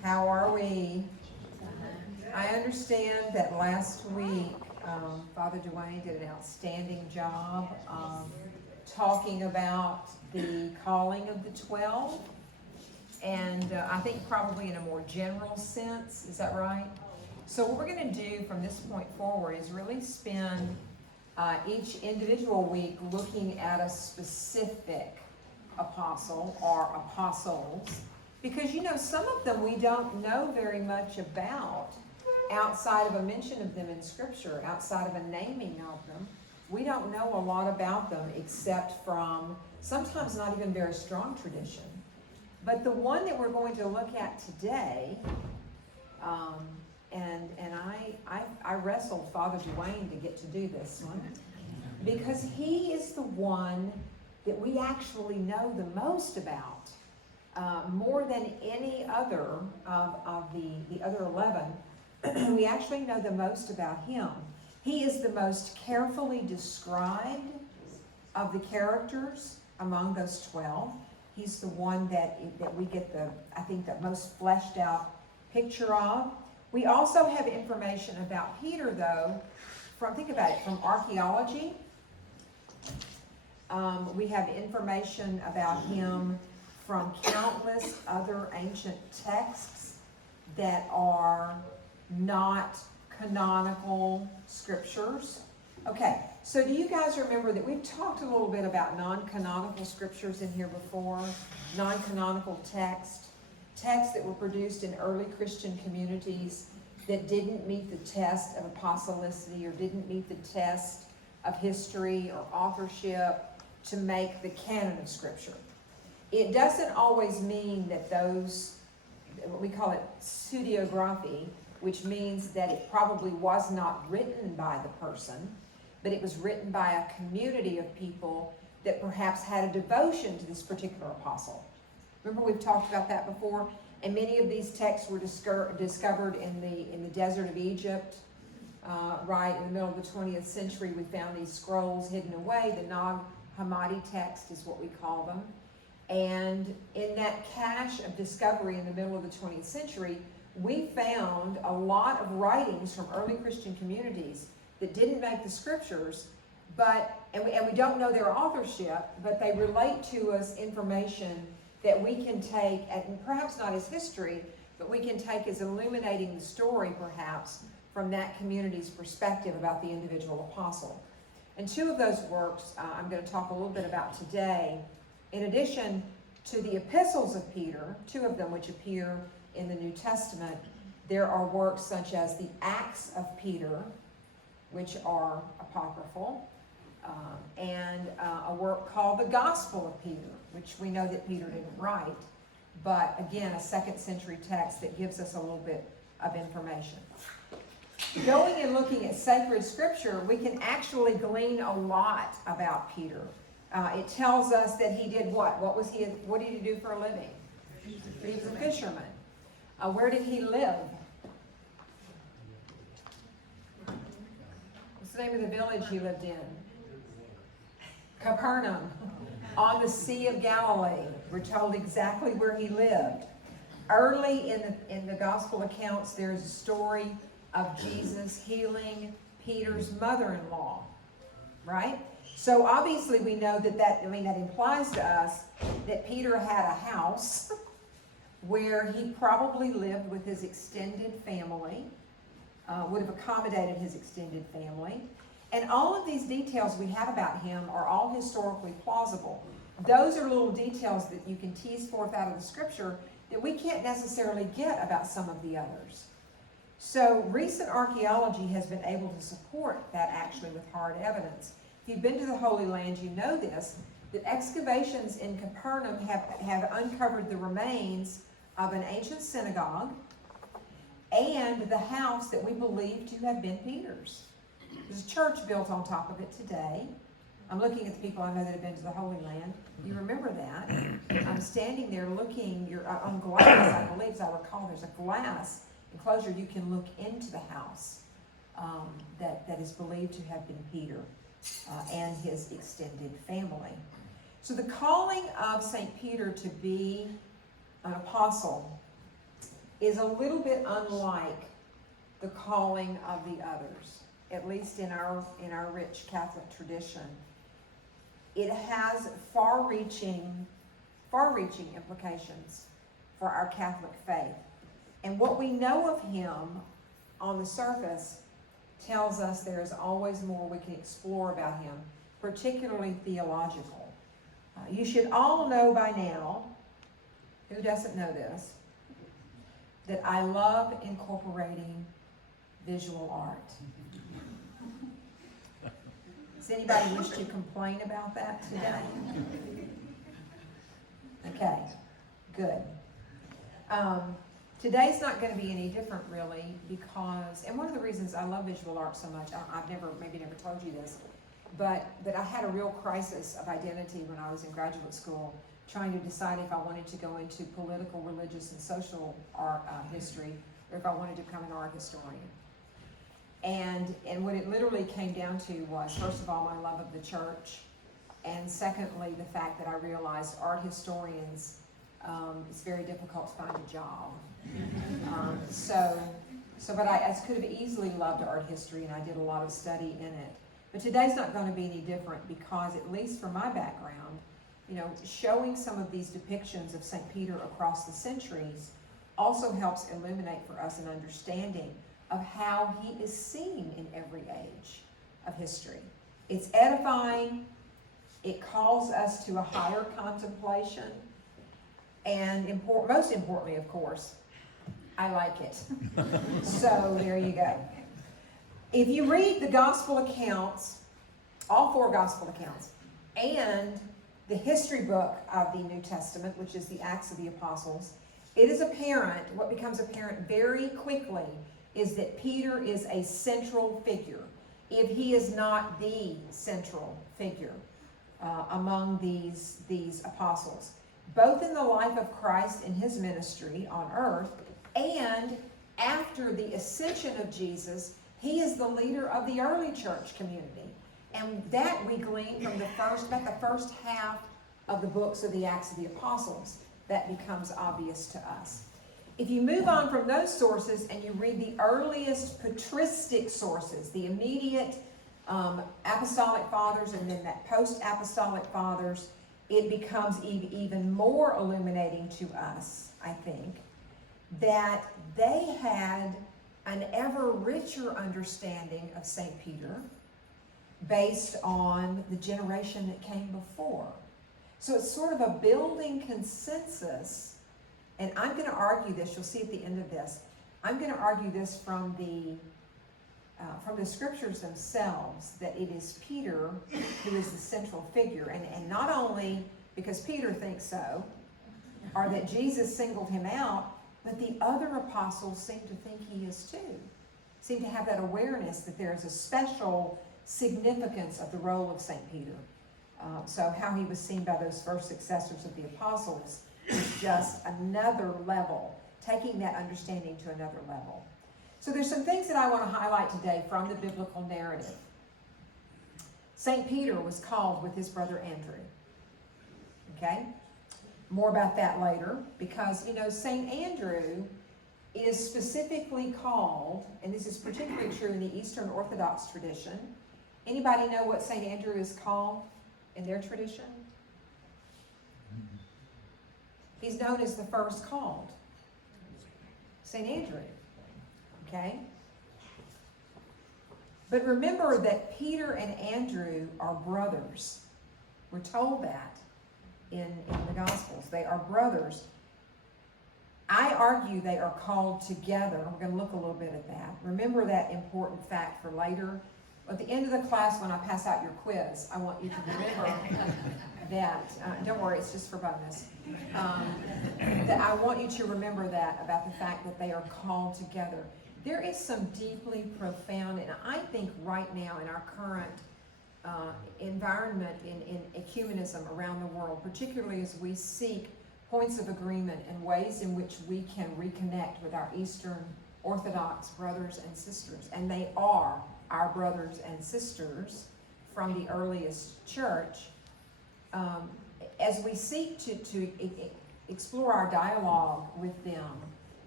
How are we? I understand that last week Father Dwayne did an outstanding job talking about the calling of the 12, and I think probably in a more general sense. Is that right? So what we're going to do from this point forward is really spend each individual week looking at a specific apostle or apostles, because you know some of them we don't know very much about outside of a mention of them in Scripture, outside of a naming of them. We don't know a lot about them except from sometimes not even very strong tradition. But the one that we're going to look at today, and I wrestled Father Dwayne to get to do this one, because he is the one that we actually know the most about, more than any other of the other 11. We actually know the most about him. He is the most carefully described of the characters among those 12. He's the one that we get I think the most fleshed out picture of. We also have information about Peter, though, think about it, from archaeology. We have information about him from countless other ancient texts that are not canonical scriptures. Okay, so do you guys remember that we've talked a little bit about non-canonical scriptures in here before? Non-canonical texts that were produced in early Christian communities that didn't meet the test of apostolicity or didn't meet the test of history or authorship to make the canon of Scripture. It doesn't always mean that those, we call it pseudeography, which means that it probably was not written by the person, but it was written by a community of people that perhaps had a devotion to this particular apostle. Remember, we've talked about that before, and many of these texts were discovered in the desert of Egypt, right in the middle of the 20th century. We found these scrolls hidden away. The Nag Hammadi text is what we call them. And in that cache of discovery in the middle of the 20th century, we found a lot of writings from early Christian communities that didn't make the scriptures, and we don't know their authorship, but they relate to us information that we can take, and perhaps not as history, but we can take as illuminating the story, perhaps, from that community's perspective about the individual apostle. And two of those works I'm going to talk a little bit about today. In addition to the epistles of Peter, two of them which appear in the New Testament, there are works such as the Acts of Peter, which are apocryphal, and a work called the Gospel of Peter, which we know that Peter didn't write, but again, a 2nd century text that gives us a little bit of information. Going and looking at sacred scripture, we can actually glean a lot about Peter. It tells us that he did what? What did he do for a living? He was a fisherman. Where did he live? What's the name of the village he lived in? Capernaum, on the Sea of Galilee. We're told exactly where he lived. Early in the gospel accounts, there's a story of Jesus healing Peter's mother-in-law, right? So obviously we know that implies to us that Peter had a house where he probably lived with his extended family, would have accommodated his extended family. And all of these details we have about him are all historically plausible. Those are little details that you can tease forth out of the scripture that we can't necessarily get about some of the others. So recent archaeology has been able to support that actually with hard evidence. If you've been to the Holy Land, you know this, that excavations in Capernaum have uncovered the remains of an ancient synagogue and the house that we believe to have been Peter's. There's a church built on top of it today. I'm looking at the people I know that have been to the Holy Land. You remember that. I'm standing there looking, you're on glass, I believe, as I recall, there's a glass enclosure. You can look into the house that is believed to have been Peter and his extended family. So the calling of St. Peter to be an apostle is a little bit unlike the calling of the others, at least in our rich Catholic tradition. It has far-reaching implications for our Catholic faith. And what we know of him on the surface tells us there is always more we can explore about him, particularly theological. You should all know by now, who doesn't know this, that I love incorporating visual art. Does anybody wish to complain about that today? Okay, good. Today's not going to be any different, really, because, and one of the reasons I love visual art so much, I've maybe never told you this, but I had a real crisis of identity when I was in graduate school, trying to decide if I wanted to go into political, religious, and social art history, or if I wanted to become an art historian. And what it literally came down to was, first of all, my love of the church, and secondly, the fact that I realized art historians, it's very difficult to find a job. But I could have easily loved art history, and I did a lot of study in it. But today's not going to be any different, because at least from my background, showing some of these depictions of St. Peter across the centuries also helps illuminate for us an understanding of how he is seen in every age of history. It's edifying, it calls us to a higher contemplation, and most importantly, of course, I like it. So there you go. If you read the gospel accounts, all 4 gospel accounts, and the history book of the New Testament, which is the Acts of the Apostles, it is apparent, what becomes apparent very quickly is that Peter is a central figure, if he is not the central figure among these apostles, both in the life of Christ and his ministry on earth, and after the ascension of Jesus, he is the leader of the early church community. And that we glean from about the first half of the books of the Acts of the Apostles. That becomes obvious to us. If you move on from those sources and you read the earliest patristic sources, the immediate apostolic fathers and then that post-apostolic fathers, it becomes even more illuminating to us, I think, that they had an ever richer understanding of St. Peter based on the generation that came before. So it's sort of a building consensus, and I'm going to argue this, you'll see at the end of this, I'm going to argue this from the scriptures themselves, that it is Peter who is the central figure, and not only because Peter thinks so, or that Jesus singled him out, but the other apostles seem to think he is too. Seem to have that awareness that there is a special significance of the role of St. Peter. So how he was seen by those first successors of the apostles is just another level, taking that understanding to another level. So there's some things that I want to highlight today from the biblical narrative. St. Peter was called with his brother Andrew. Okay? More about that later, because, St. Andrew is specifically called, and this is particularly true in the Eastern Orthodox tradition. Anybody know what St. Andrew is called in their tradition? He's known as the first called. St. Andrew. Okay? But remember that Peter and Andrew are brothers. We're told that in the Gospels. They are brothers. I argue they are called together. We're going to look a little bit at that. Remember that important fact for later. At the end of the class, when I pass out your quiz, I want you to remember that, don't worry, it's just for bonus, that I want you to remember that about the fact that they are called together. There is some deeply profound, and I think right now in our current environment in ecumenism around the world, particularly as we seek points of agreement and ways in which we can reconnect with our Eastern Orthodox brothers and sisters, and they are our brothers and sisters from the earliest church, as we seek to explore our dialogue with them,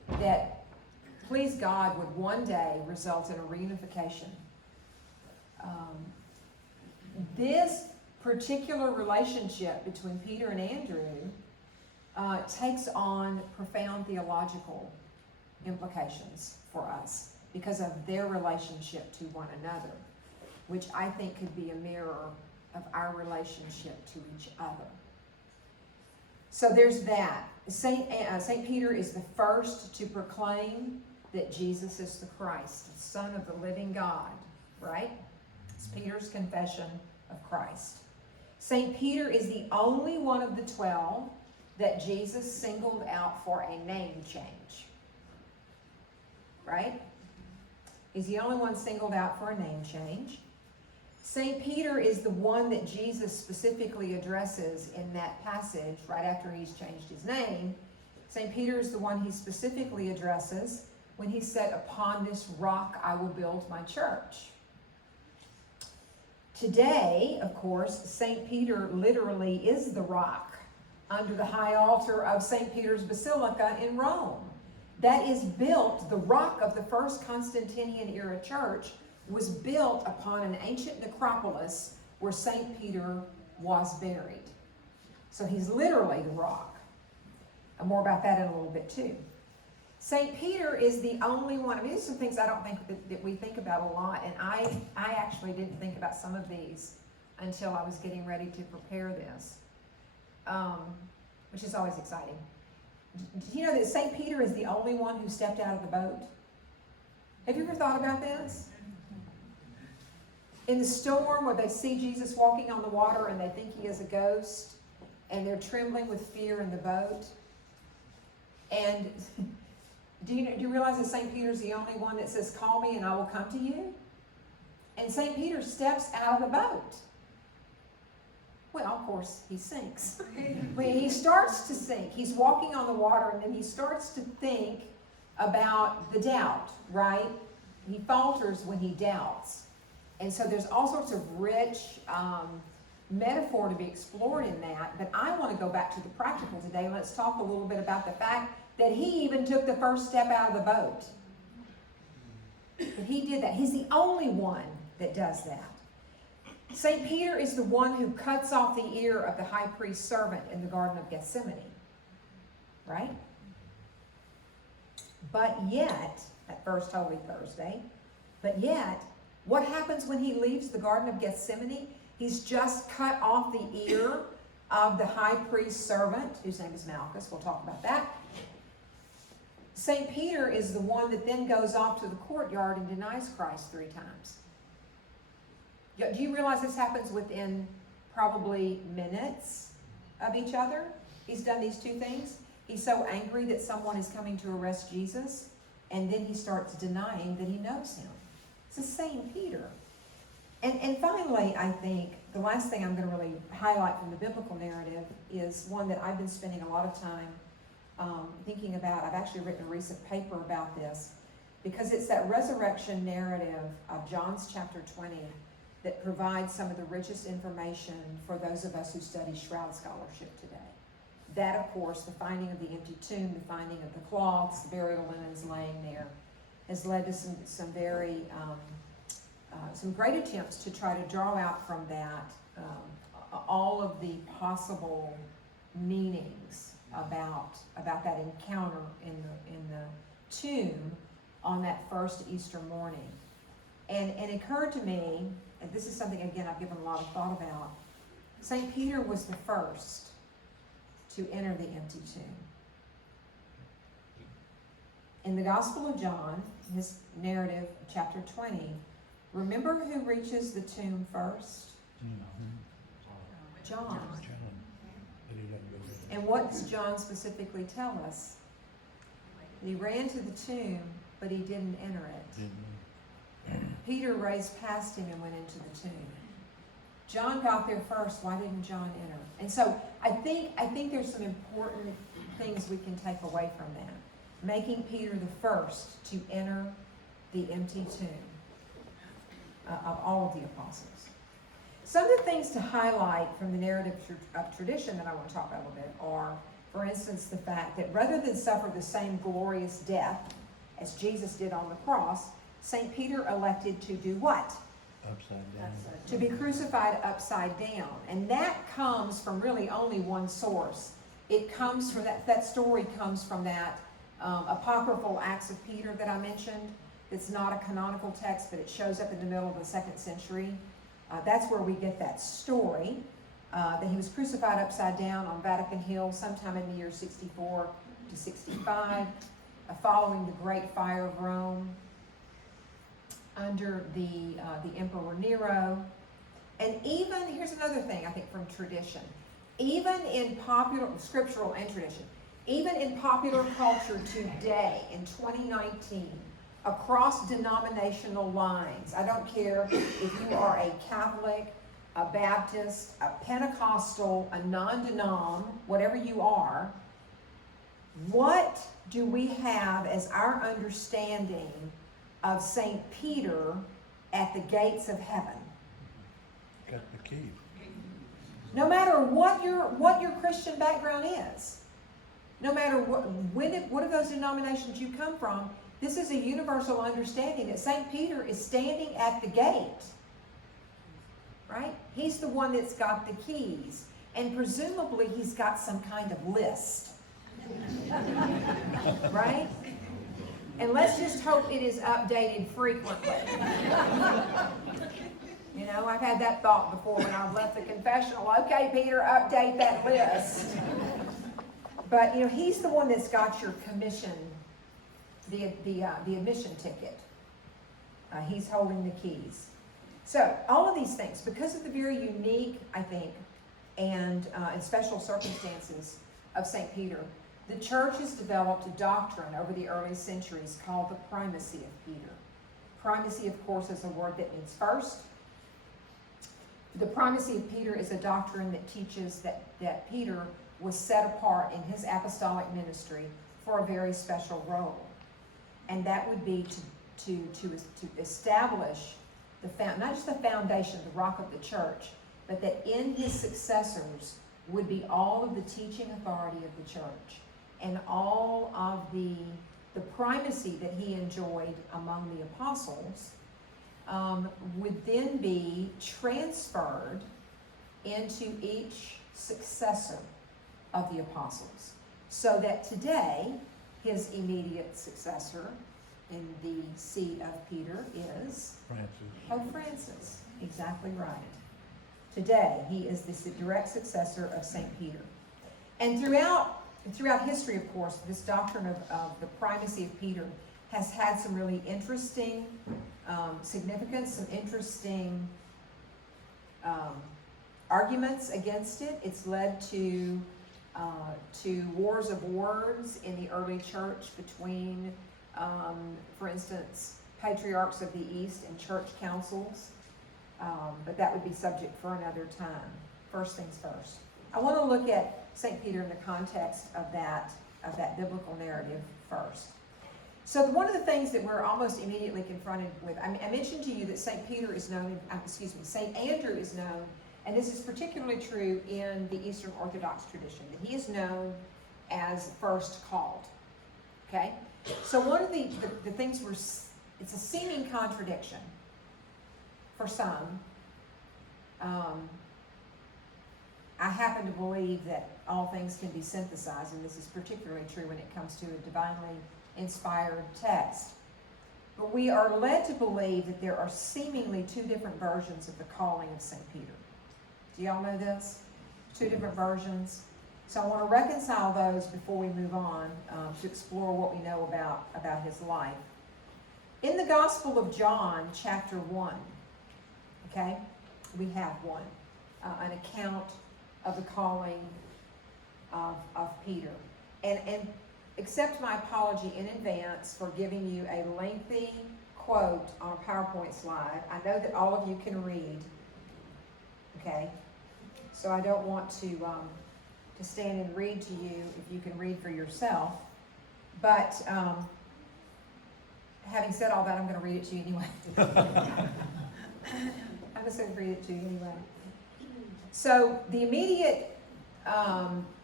that, please God, would one day result in a reunification. This particular relationship between Peter and Andrew takes on profound theological implications for us because of their relationship to one another, which I think could be a mirror of our relationship to each other. So there's that. Saint Peter is the first to proclaim that Jesus is the Christ, the Son of the living God, right? It's Peter's confession of Christ. Saint Peter is the only one of the 12 that Jesus singled out for a name change, right? He's the only one singled out for a name change. St. Peter is the one that Jesus specifically addresses in that passage right after he's changed his name. St. Peter is the one he specifically addresses when he said, "Upon this rock I will build my church." Today, of course, St. Peter literally is the rock under the high altar of St. Peter's Basilica in Rome. That is built, the rock of the first Constantinian era church was built upon an ancient necropolis where St. Peter was buried. So he's literally the rock. And more about that in a little bit too. St. Peter is the only one. I mean, these are some things I don't think that we think about a lot, and I actually didn't think about some of these until I was getting ready to prepare this, which is always exciting. Do you know that St. Peter is the only one who stepped out of the boat? Have you ever thought about this? In the storm where they see Jesus walking on the water and they think he is a ghost, and they're trembling with fear in the boat. And do you realize that St. Peter's the only one that says, "Call me and I will come to you"? And St. Peter steps out of the boat. Well, of course, he sinks. When he starts to sink, he's walking on the water, and then he starts to think about the doubt, right? He falters when he doubts. And so there's all sorts of rich metaphor to be explored in that. But I want to go back to the practical today. Let's talk a little bit about the fact that he even took the first step out of the boat. But he did that. He's the only one that does that. St. Peter is the one who cuts off the ear of the high priest's servant in the Garden of Gethsemane. Right? But yet, at First Holy Thursday, but yet, what happens when he leaves the Garden of Gethsemane? He's just cut off the ear of the high priest's servant, whose name is Malchus. We'll talk about that. St. Peter is the one that then goes off to the courtyard and denies Christ 3 times. Do you realize this happens within probably minutes of each other? He's done these 2 things. He's so angry that someone is coming to arrest Jesus, and then he starts denying that he knows him. It's the same Peter. And finally, I think the last thing I'm going to really highlight from the biblical narrative is one that I've been spending a lot of time thinking about. I've actually written a recent paper about this because it's that resurrection narrative of John's chapter 20 that provides some of the richest information for those of us who study shroud scholarship today. That, of course, the finding of the empty tomb, the finding of the cloths, the burial linens laying there, has led to some very some great attempts to try to draw out from that all of the possible meanings about that encounter in the tomb on that first Easter morning. And it occurred to me, and this is something again I've given a lot of thought about, St. Peter was the first to enter the empty tomb. In the Gospel of John, his narrative, chapter 20, remember who reaches the tomb first? John. And what does John specifically tell us? He ran to the tomb, but he didn't enter it. Peter raced past him and went into the tomb. John got there first. Why didn't John enter? And so I think there's some important things we can take away from that. Making Peter the first to enter the empty tomb of all of the apostles. Some of the things to highlight from the narrative of tradition that I want to talk about a little bit are For instance, the fact that rather than suffer the same glorious death as Jesus did on the cross, St. Peter elected to do what? Upside down. To be crucified upside down. And that comes from really only one source. It comes from that story comes from that apocryphal Acts of Peter that I mentioned. It's not a canonical text, but it shows up in the middle of the 2nd century. That's where we get that story, that he was crucified upside down on Vatican Hill sometime in the year 64 to 65, following the Great Fire of Rome under the Emperor Nero. And even, here's another thing I think from tradition, even in popular, scriptural and tradition, even in popular culture today, in 2019, across denominational lines, I don't care if you are a Catholic, a Baptist, a Pentecostal, a non-denom, whatever you are, what do we have as our understanding of St. Peter at the gates of heaven? Got the key. No matter what your Christian background is, no matter what of those denominations you come from, this is a universal understanding that St. Peter is standing at the gate, right? He's the one that's got the keys, and presumably he's got some kind of list, right? And let's just hope it is updated frequently. You know, I've had that thought before when I've left the confessional. Okay, Peter, update that list. But, you know, he's the one that's got your commission, the admission ticket. He's holding the keys. So, all of these things, because of the very unique, I think, and special circumstances of St. Peter, the church has developed a doctrine over the early centuries called the primacy of Peter. Primacy, of course, is a word that means first. The primacy of Peter is a doctrine that teaches that Peter was set apart in his apostolic ministry for a very special role. And that would be to establish not just the foundation, the rock of the church, but that in his successors would be all of the teaching authority of the church and all of the primacy that he enjoyed among the apostles would then be transferred into each successor of the apostles. So that today, his immediate successor in the seat of Peter is Pope Francis. Exactly right. Today, he is the direct successor of St. Peter. And throughout history, of course, this doctrine of the primacy of Peter has had some really interesting significance, some interesting arguments against it. It's led to wars of words in the early church between, for instance, patriarchs of the East and church councils. But that would be subject for another time. First things first. I want to look at St. Peter in the context of that biblical narrative first. So one of the things that we're almost immediately confronted with, I mentioned to you that St. Andrew is known, and this is particularly true in the Eastern Orthodox tradition, that he is known as first called. Okay? So one of the things it's a seeming contradiction for some. I happen to believe that all things can be synthesized, and this is particularly true when it comes to a divinely inspired text. But we are led to believe that there are seemingly two different versions of the calling of St. Peter. Do y'all know this? Two different versions. So I want to reconcile those before we move on to explore what we know about his life. In the Gospel of John, chapter 1, okay, we have an account of the calling of Peter. And accept my apology in advance for giving you a lengthy quote on a PowerPoint slide. I know that all of you can read, okay? So I don't want to stand and read to you if you can read for yourself. But having said all that, I'm going to read it to you anyway. I'm just going to read it to you anyway. So the immediate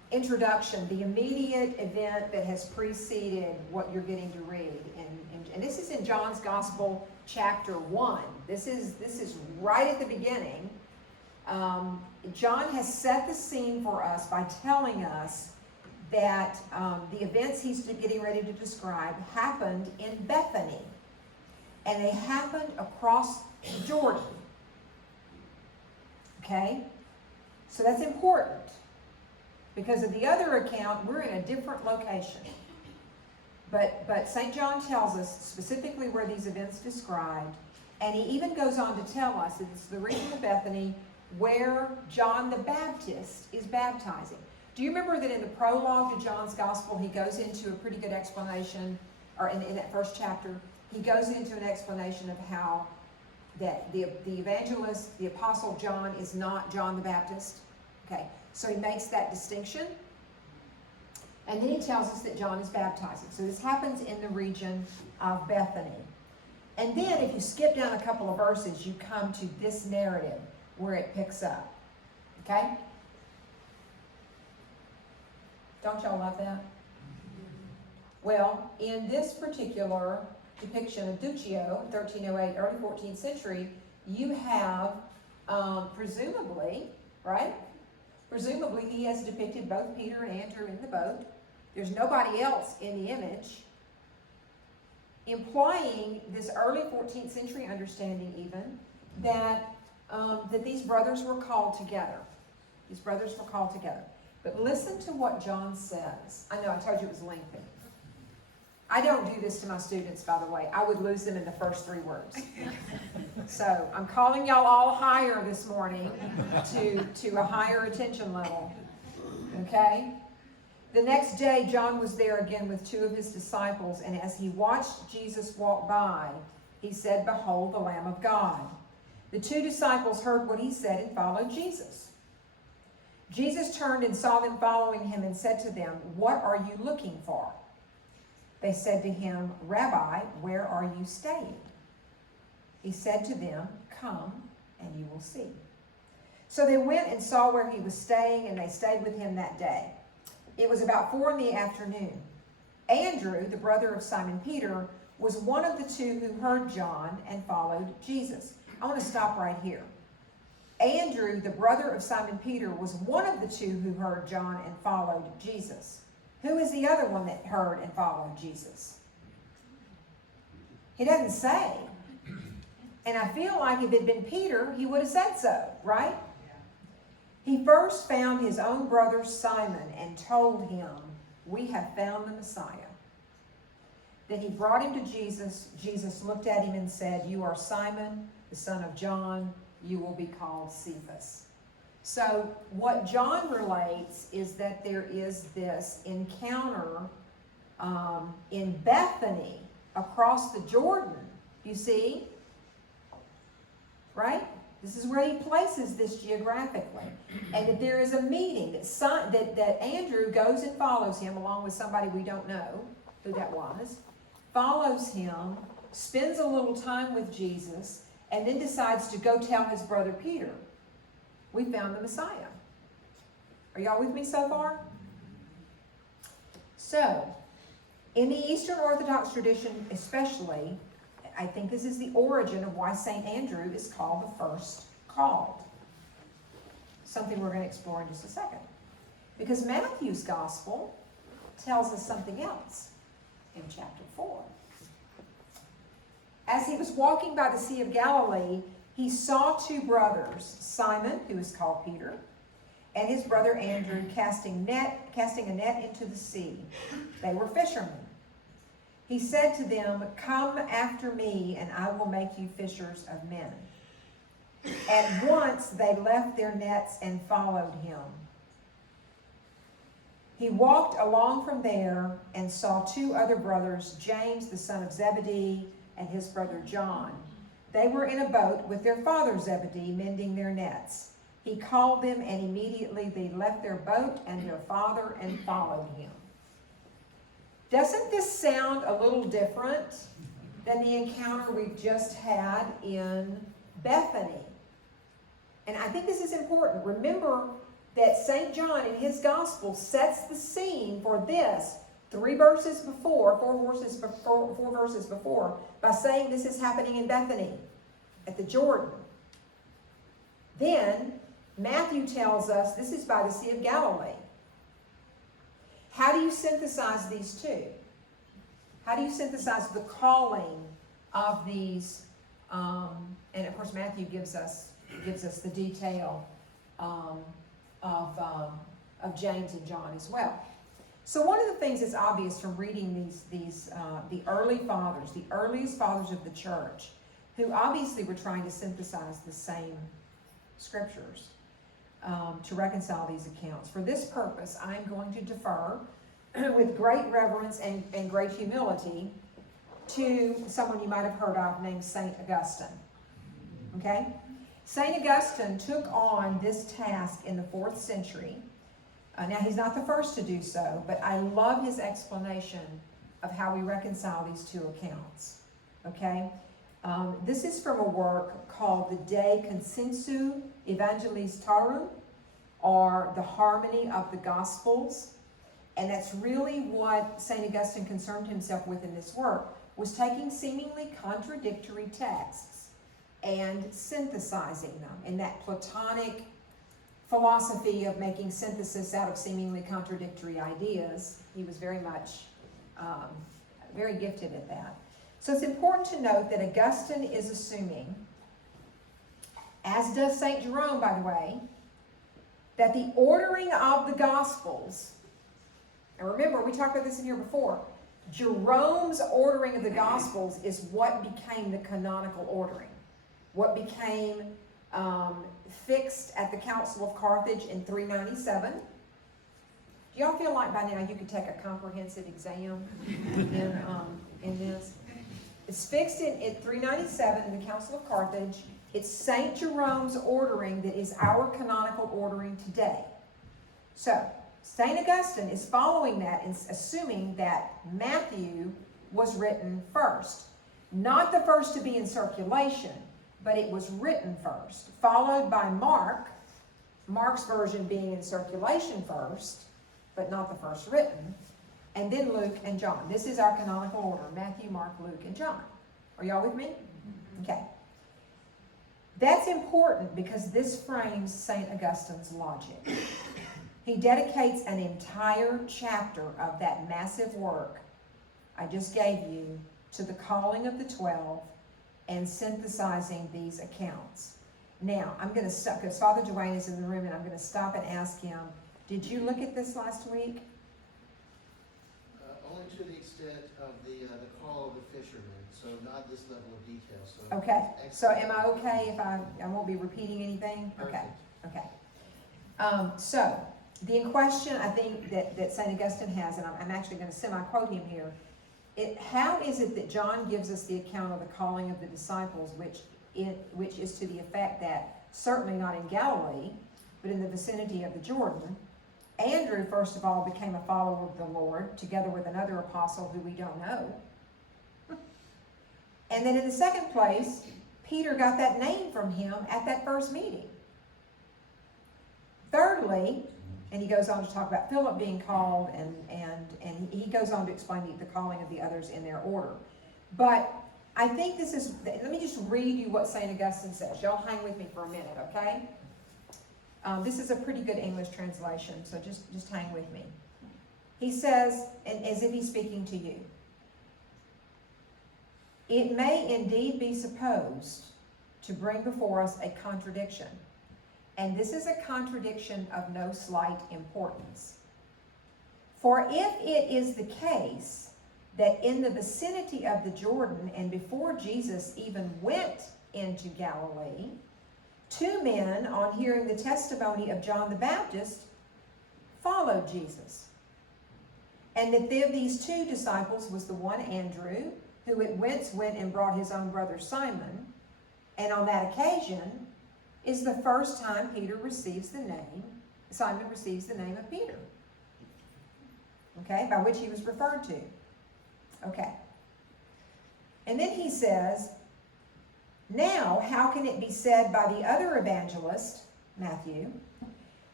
introduction, the immediate event that has preceded what you're getting to read. And this is in John's Gospel, chapter 1. This is right at the beginning. John has set the scene for us by telling us that the events he's getting ready to describe happened in Bethany. And they happened across Jordan. Okay? So that's important. Because of the other account, we're in a different location. But St. John tells us specifically where these events described, and he even goes on to tell us it's the region of Bethany where John the Baptist is baptizing. Do you remember that in the prologue to John's Gospel, he goes into a pretty good explanation, or in that first chapter, he goes into an explanation of how that the evangelist, the apostle John, is not John the Baptist. Okay, so he makes that distinction. And then he tells us that John is baptizing. So this happens in the region of Bethany. And then if you skip down a couple of verses, you come to this narrative where it picks up. Okay? Don't y'all love that? Well, in this particular depiction of Duccio, 1308, early 14th century, you have presumably, right? Presumably he has depicted both Peter and Andrew in the boat. There's nobody else in the image, implying this early 14th century understanding even that these brothers were called together. These brothers were called together. But listen to what John says. I know I told you it was lengthy. I don't do this to my students, by the way. I would lose them in the first 3 words. So I'm calling y'all all higher this morning to a higher attention level. Okay? The next day, John was there again with 2 of his disciples, and as he watched Jesus walk by, he said, "Behold the Lamb of God." The 2 disciples heard what he said and followed Jesus. Jesus turned and saw them following him and said to them, "What are you looking for?" They said to him, "Rabbi, where are you staying?" He said to them, "Come and you will see." So they went and saw where he was staying, and they stayed with him that day. It was about 4 PM. Andrew, the brother of Simon Peter, was one of the 2 who heard John and followed Jesus. I want to stop right here. Andrew, the brother of Simon Peter, was one of the 2 who heard John and followed Jesus. Who is the other one that heard and followed Jesus? He doesn't say. And I feel like if it had been Peter, he would have said so, right? He first found his own brother Simon and told him, "We have found the Messiah." Then he brought him to Jesus. Jesus looked at him and said, "You are Simon, the son of John. You will be called Cephas." So what John relates is that there is this encounter in Bethany across the Jordan. You see? Right? This is where he places this geographically. And that there is a meeting that Andrew goes and follows him along with somebody we don't know who that was, follows him, spends a little time with Jesus, and then decides to go tell his brother Peter, "We found the Messiah." Are y'all with me so far? So, in the Eastern Orthodox tradition especially, I think this is the origin of why St. Andrew is called the first called. Something we're going to explore in just a second. Because Matthew's gospel tells us something else in chapter 4. As he was walking by the Sea of Galilee, he saw 2 brothers, Simon, who is called Peter, and his brother Andrew, casting a net into the sea. They were fishermen. He said to them, "Come after me, and I will make you fishers of men." At once they left their nets and followed him. He walked along from there and saw 2 other brothers, James, the son of Zebedee, and his brother John. They were in a boat with their father Zebedee, mending their nets. He called them, and immediately they left their boat and their father and followed him. Doesn't this sound a little different than the encounter we've just had in Bethany? And I think this is important. Remember, that St. John in his gospel sets the scene for this 4 verses before, by saying this is happening in Bethany at the Jordan. Then Matthew tells us this is by the Sea of Galilee. How do you synthesize these two? How do you synthesize the calling of these? And of course, Matthew gives us the detail of James and John as well. So one of the things that's obvious from reading the early fathers, the earliest fathers of the church, who obviously were trying to synthesize the same scriptures to reconcile these accounts. For this purpose, I am going to defer with great reverence and great humility to someone you might have heard of named St. Augustine. Okay? St. Augustine took on this task in the 4th century. Now, he's not the first to do so, but I love his explanation of how we reconcile these two accounts. Okay? This is from a work called the De Consensu Evangelistarum, or the Harmony of the Gospels. And that's really what St. Augustine concerned himself with in this work, was taking seemingly contradictory texts and synthesizing them in that Platonic philosophy of making synthesis out of seemingly contradictory ideas. He was very much, very gifted at that. So it's important to note that Augustine is assuming, as does St. Jerome, by the way, that the ordering of the Gospels, and remember, we talked about this in here before, Jerome's ordering of the Gospels is what became the canonical ordering, what became fixed at the Council of Carthage in 397. Do y'all feel like by now you could take a comprehensive exam in this? It's fixed in 397 in the Council of Carthage. It's St. Jerome's ordering that is our canonical ordering today. So, St. Augustine is following that and assuming that Matthew was written first. Not the first to be in circulation, but it was written first, followed by Mark, Mark's version being in circulation first, but not the first written, and then Luke and John. This is our canonical order: Matthew, Mark, Luke, and John. Are y'all with me? Okay. That's important because this frames St. Augustine's logic. He dedicates an entire chapter of that massive work I just gave you to the calling of the 12 and synthesizing these accounts. Now, I'm going to stop, because Father Dwayne is in the room, and I'm going to stop and ask him, did you look at this last week? Only to the extent of the call of the fishermen, so not this level of detail. So Okay, so excellent. am I okay if I won't be repeating anything? Okay, Perfect. okay. So, the question I think that St. Augustine has, and I'm actually going to semi-quote him here, how is it that John gives us the account of the calling of the disciples, which is to the effect that, certainly not in Galilee, but in the vicinity of the Jordan, Andrew, first of all, became a follower of the Lord, together with another apostle who we don't know. And then in the second place, Peter got that name from him at that first meeting. Thirdly, and he goes on to talk about Philip being called, and he goes on to explain the calling of the others in their order. But I think this is, let me just read you what St. Augustine says. Y'all hang with me for a minute, okay? This is a pretty good English translation, so just hang with me. He says, and as if he's speaking to you, it may indeed be supposed to bring before us a contradiction. And this is a contradiction of no slight importance. For if it is the case that in the vicinity of the Jordan and before Jesus even went into Galilee, 2 men, on hearing the testimony of John the Baptist, followed Jesus. And that these 2 disciples was the one Andrew, who at once went and brought his own brother Simon, and on that occasion is the first time Simon receives the name of Peter. Okay, by which he was referred to. Okay. And then he says, now how can it be said by the other evangelist, Matthew,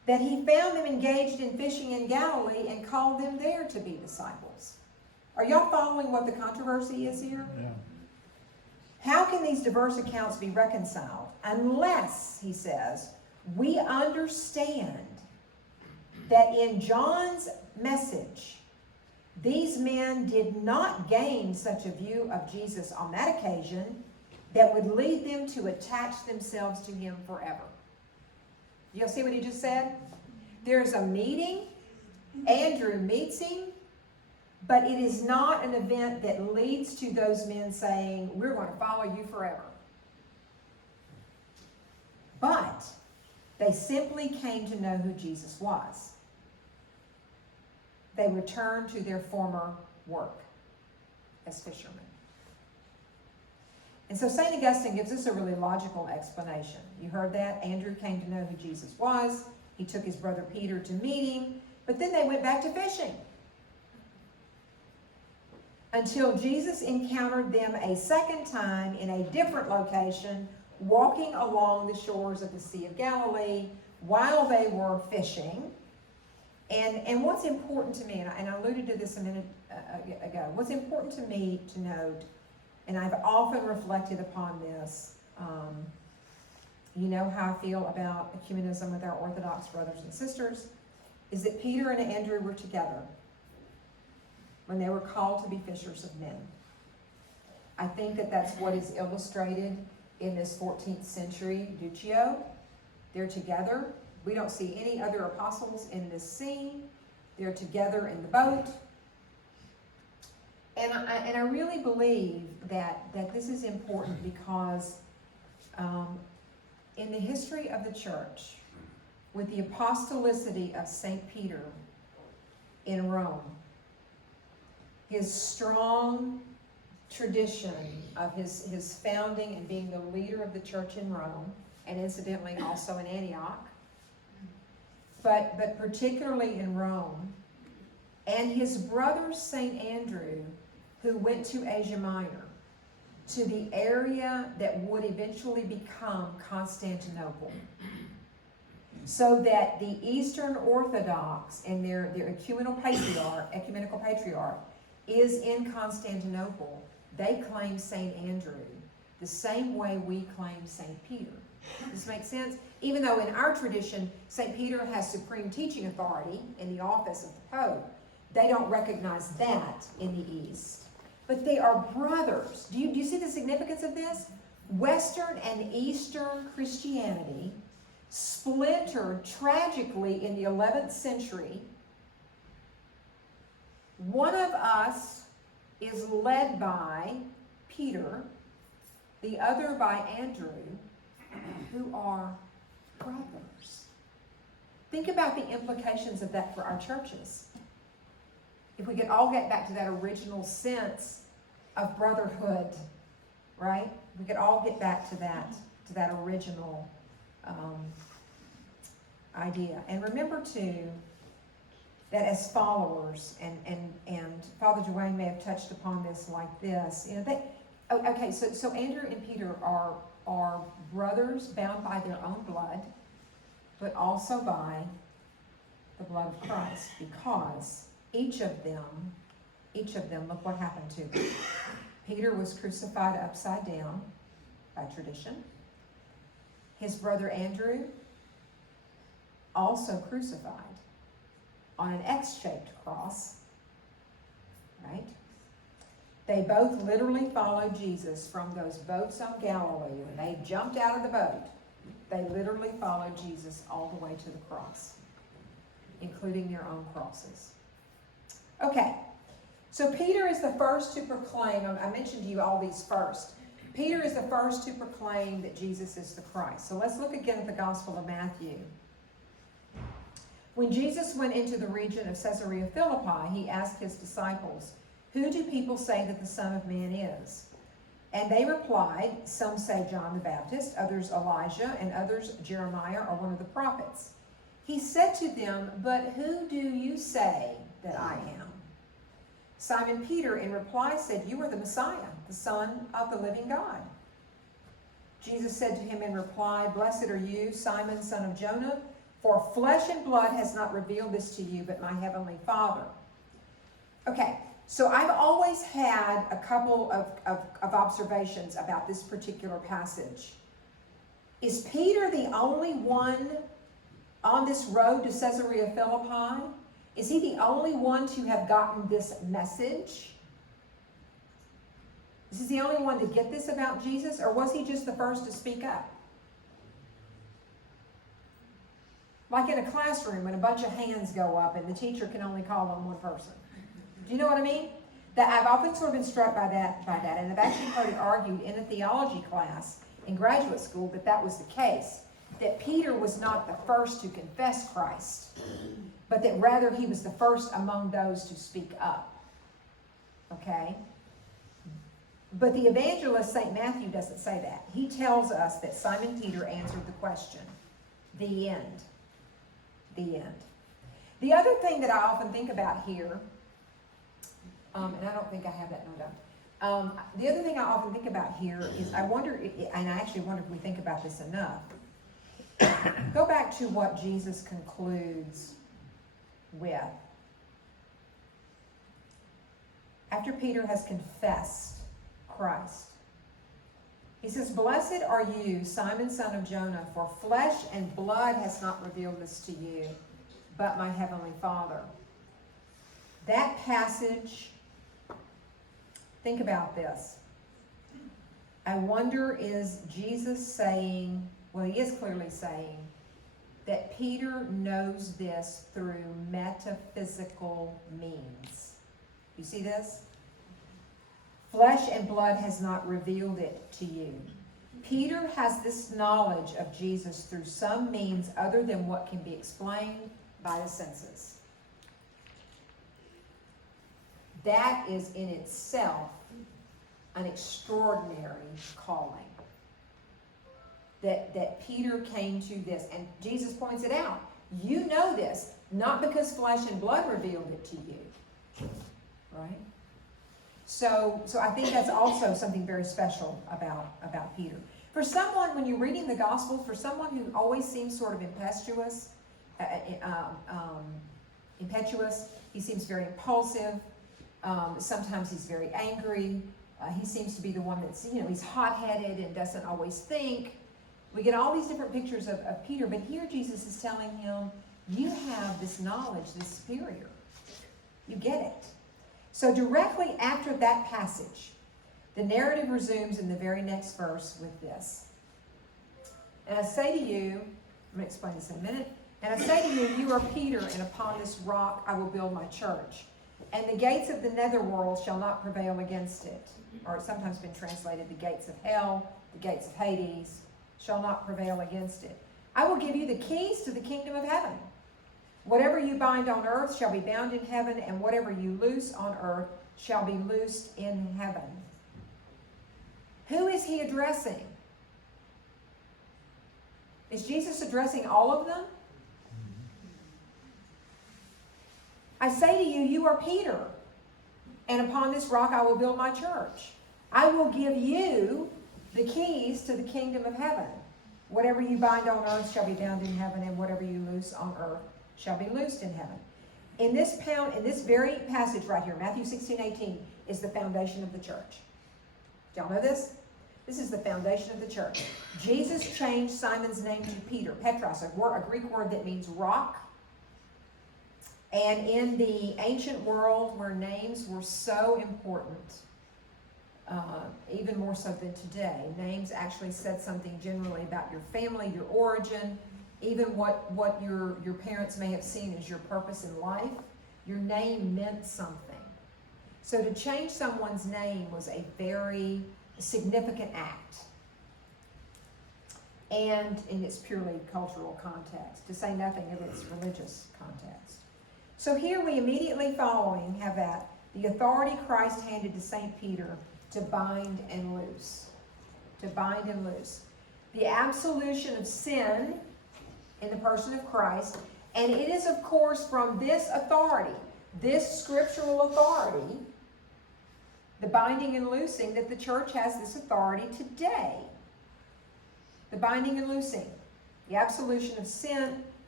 that he found them engaged in fishing in Galilee and called them there to be disciples. Are y'all following what the controversy is here? Yeah. How can these diverse accounts be reconciled unless, he says, we understand that in John's message, these men did not gain such a view of Jesus on that occasion that would lead them to attach themselves to him forever. You'll see what he just said? There's a meeting. Andrew meets him, but it is not an event that leads to those men saying, we're going to follow you forever. But they simply came to know who Jesus was. They returned to their former work as fishermen. And so St. Augustine gives us a really logical explanation. You heard that? Andrew came to know who Jesus was. He took his brother Peter to meet him, but then they went back to fishing until Jesus encountered them a second time in a different location, walking along the shores of the Sea of Galilee while they were fishing. And what's important to me, and I alluded to this a minute ago, what's important to me to note, and I've often reflected upon this, you know how I feel about ecumenism with our Orthodox brothers and sisters, is that Peter and Andrew were together when they were called to be fishers of men. I think that that's what is illustrated in this 14th century Duccio. They're together. We don't see any other apostles in this scene. They're together in the boat. And I really believe that this is important because in the history of the church, with the apostolicity of St. Peter in Rome, his strong tradition of his founding and being the leader of the church in Rome, and incidentally also in Antioch, but particularly in Rome, and his brother St. Andrew, who went to Asia Minor, to the area that would eventually become Constantinople. So that the Eastern Orthodox and their ecumenical patriarch is in Constantinople. They claim St. Andrew the same way we claim St. Peter. Does this make sense? Even though in our tradition, St. Peter has supreme teaching authority in the office of the Pope, they don't recognize that in the East. But they are brothers. Do you see the significance of this? Western and Eastern Christianity splintered tragically in the 11th century. One of us is led by Peter, the other by Andrew, who are brothers. Think about the implications of that for our churches. If we could all get back to that original sense of brotherhood, right? We could all get back to that original idea. And remember too, that as followers, and Father Dwayne may have touched upon this like this, so Andrew and Peter are brothers bound by their own blood, but also by the blood of Christ, because each of them, look what happened to them. Peter was crucified upside down by tradition. His brother Andrew, also crucified on an X-shaped cross, right? They both literally followed Jesus from those boats on Galilee. When they jumped out of the boat, they literally followed Jesus all the way to the cross, including their own crosses. Okay, so Peter is the first to proclaim, I mentioned to you all these first. Peter is the first to proclaim that Jesus is the Christ. So let's look again at the Gospel of Matthew. When Jesus went into the region of Caesarea Philippi, he asked his disciples, "Who do people say that the Son of Man is?" And they replied, "Some say John the Baptist, others Elijah, and others Jeremiah or one of the prophets." He said to them, "But who do you say that I am?" Simon Peter in reply said, "You are the Messiah, the Son of the living God." Jesus said to him in reply, "Blessed are you, Simon, son of Jonah, For flesh and blood has not revealed this to you, but my heavenly Father. Okay, so I've always had a couple of observations about this particular passage. Is Peter the only one on this road to Caesarea Philippi? Is he the only one to have gotten this message? Is he the only one to get this about Jesus, or was he just the first to speak up? Like in a classroom when a bunch of hands go up and the teacher can only call on one person. Do you know what I mean? That I've often sort of been struck by that, and I've actually heard it argued in a theology class in graduate school that was the case. That Peter was not the first to confess Christ, but that rather he was the first among those to speak up. Okay? But the evangelist, St. Matthew, doesn't say that. He tells us that Simon Peter answered the question. The end. The end. The other thing that I often think about here, and I don't think I have that note down. The other thing I often think about here is I wonder, and I actually wonder if we think about this enough. Go back to what Jesus concludes with. After Peter has confessed Christ, he says, "Blessed are you, Simon, son of Jonah, for flesh and blood has not revealed this to you, but my heavenly Father." That passage, think about this. I wonder, is Jesus saying, well, he is clearly saying, that Peter knows this through metaphysical means. You see this? Flesh and blood has not revealed it to you. Peter has this knowledge of Jesus through some means other than what can be explained by the senses. That is in itself an extraordinary calling. That Peter came to this, and Jesus points it out. You know this, not because flesh and blood revealed it to you. Right? So I think that's also something very special about Peter. For someone, when you're reading the Gospels, for someone who always seems sort of impetuous, he seems very impulsive. Sometimes he's very angry. He seems to be the one that's, he's hot-headed and doesn't always think. We get all these different pictures of Peter, but here Jesus is telling him, you have this knowledge that's superior. You get it. So directly after that passage, the narrative resumes in the very next verse with this. And I say to you, I'm going to explain this in a minute. And I say to you, you are Peter, and upon this rock I will build my church. And the gates of the netherworld shall not prevail against it. Or it's sometimes been translated, the gates of hell, the gates of Hades, shall not prevail against it. I will give you the keys to the kingdom of heaven. Whatever you bind on earth shall be bound in heaven, and whatever you loose on earth shall be loosed in heaven. Who is he addressing? Is Jesus addressing all of them? I say to you, you are Peter, and upon this rock I will build my church. I will give you the keys to the kingdom of heaven. Whatever you bind on earth shall be bound in heaven, and whatever you loose on earth shall be loosed in heaven. In this very passage right here, Matthew 16:18, is the foundation of the church. Do y'all know this? This is the foundation of the church. Jesus changed Simon's name to Peter, Petros, a Greek word that means rock. And in the ancient world where names were so important, even more so than today, names actually said something generally about your family, your origin, even what your parents may have seen as your purpose in life. Your name meant something. So to change someone's name was a very significant act. And in its purely cultural context, to say nothing of its religious context. So here we immediately following have that the authority Christ handed to St. Peter to bind and loose. To bind and loose. The absolution of sin in the person of Christ. And it is, of course, from this authority, this scriptural authority, the binding and loosing, that the church has this authority today. The binding and loosing. The absolution of sin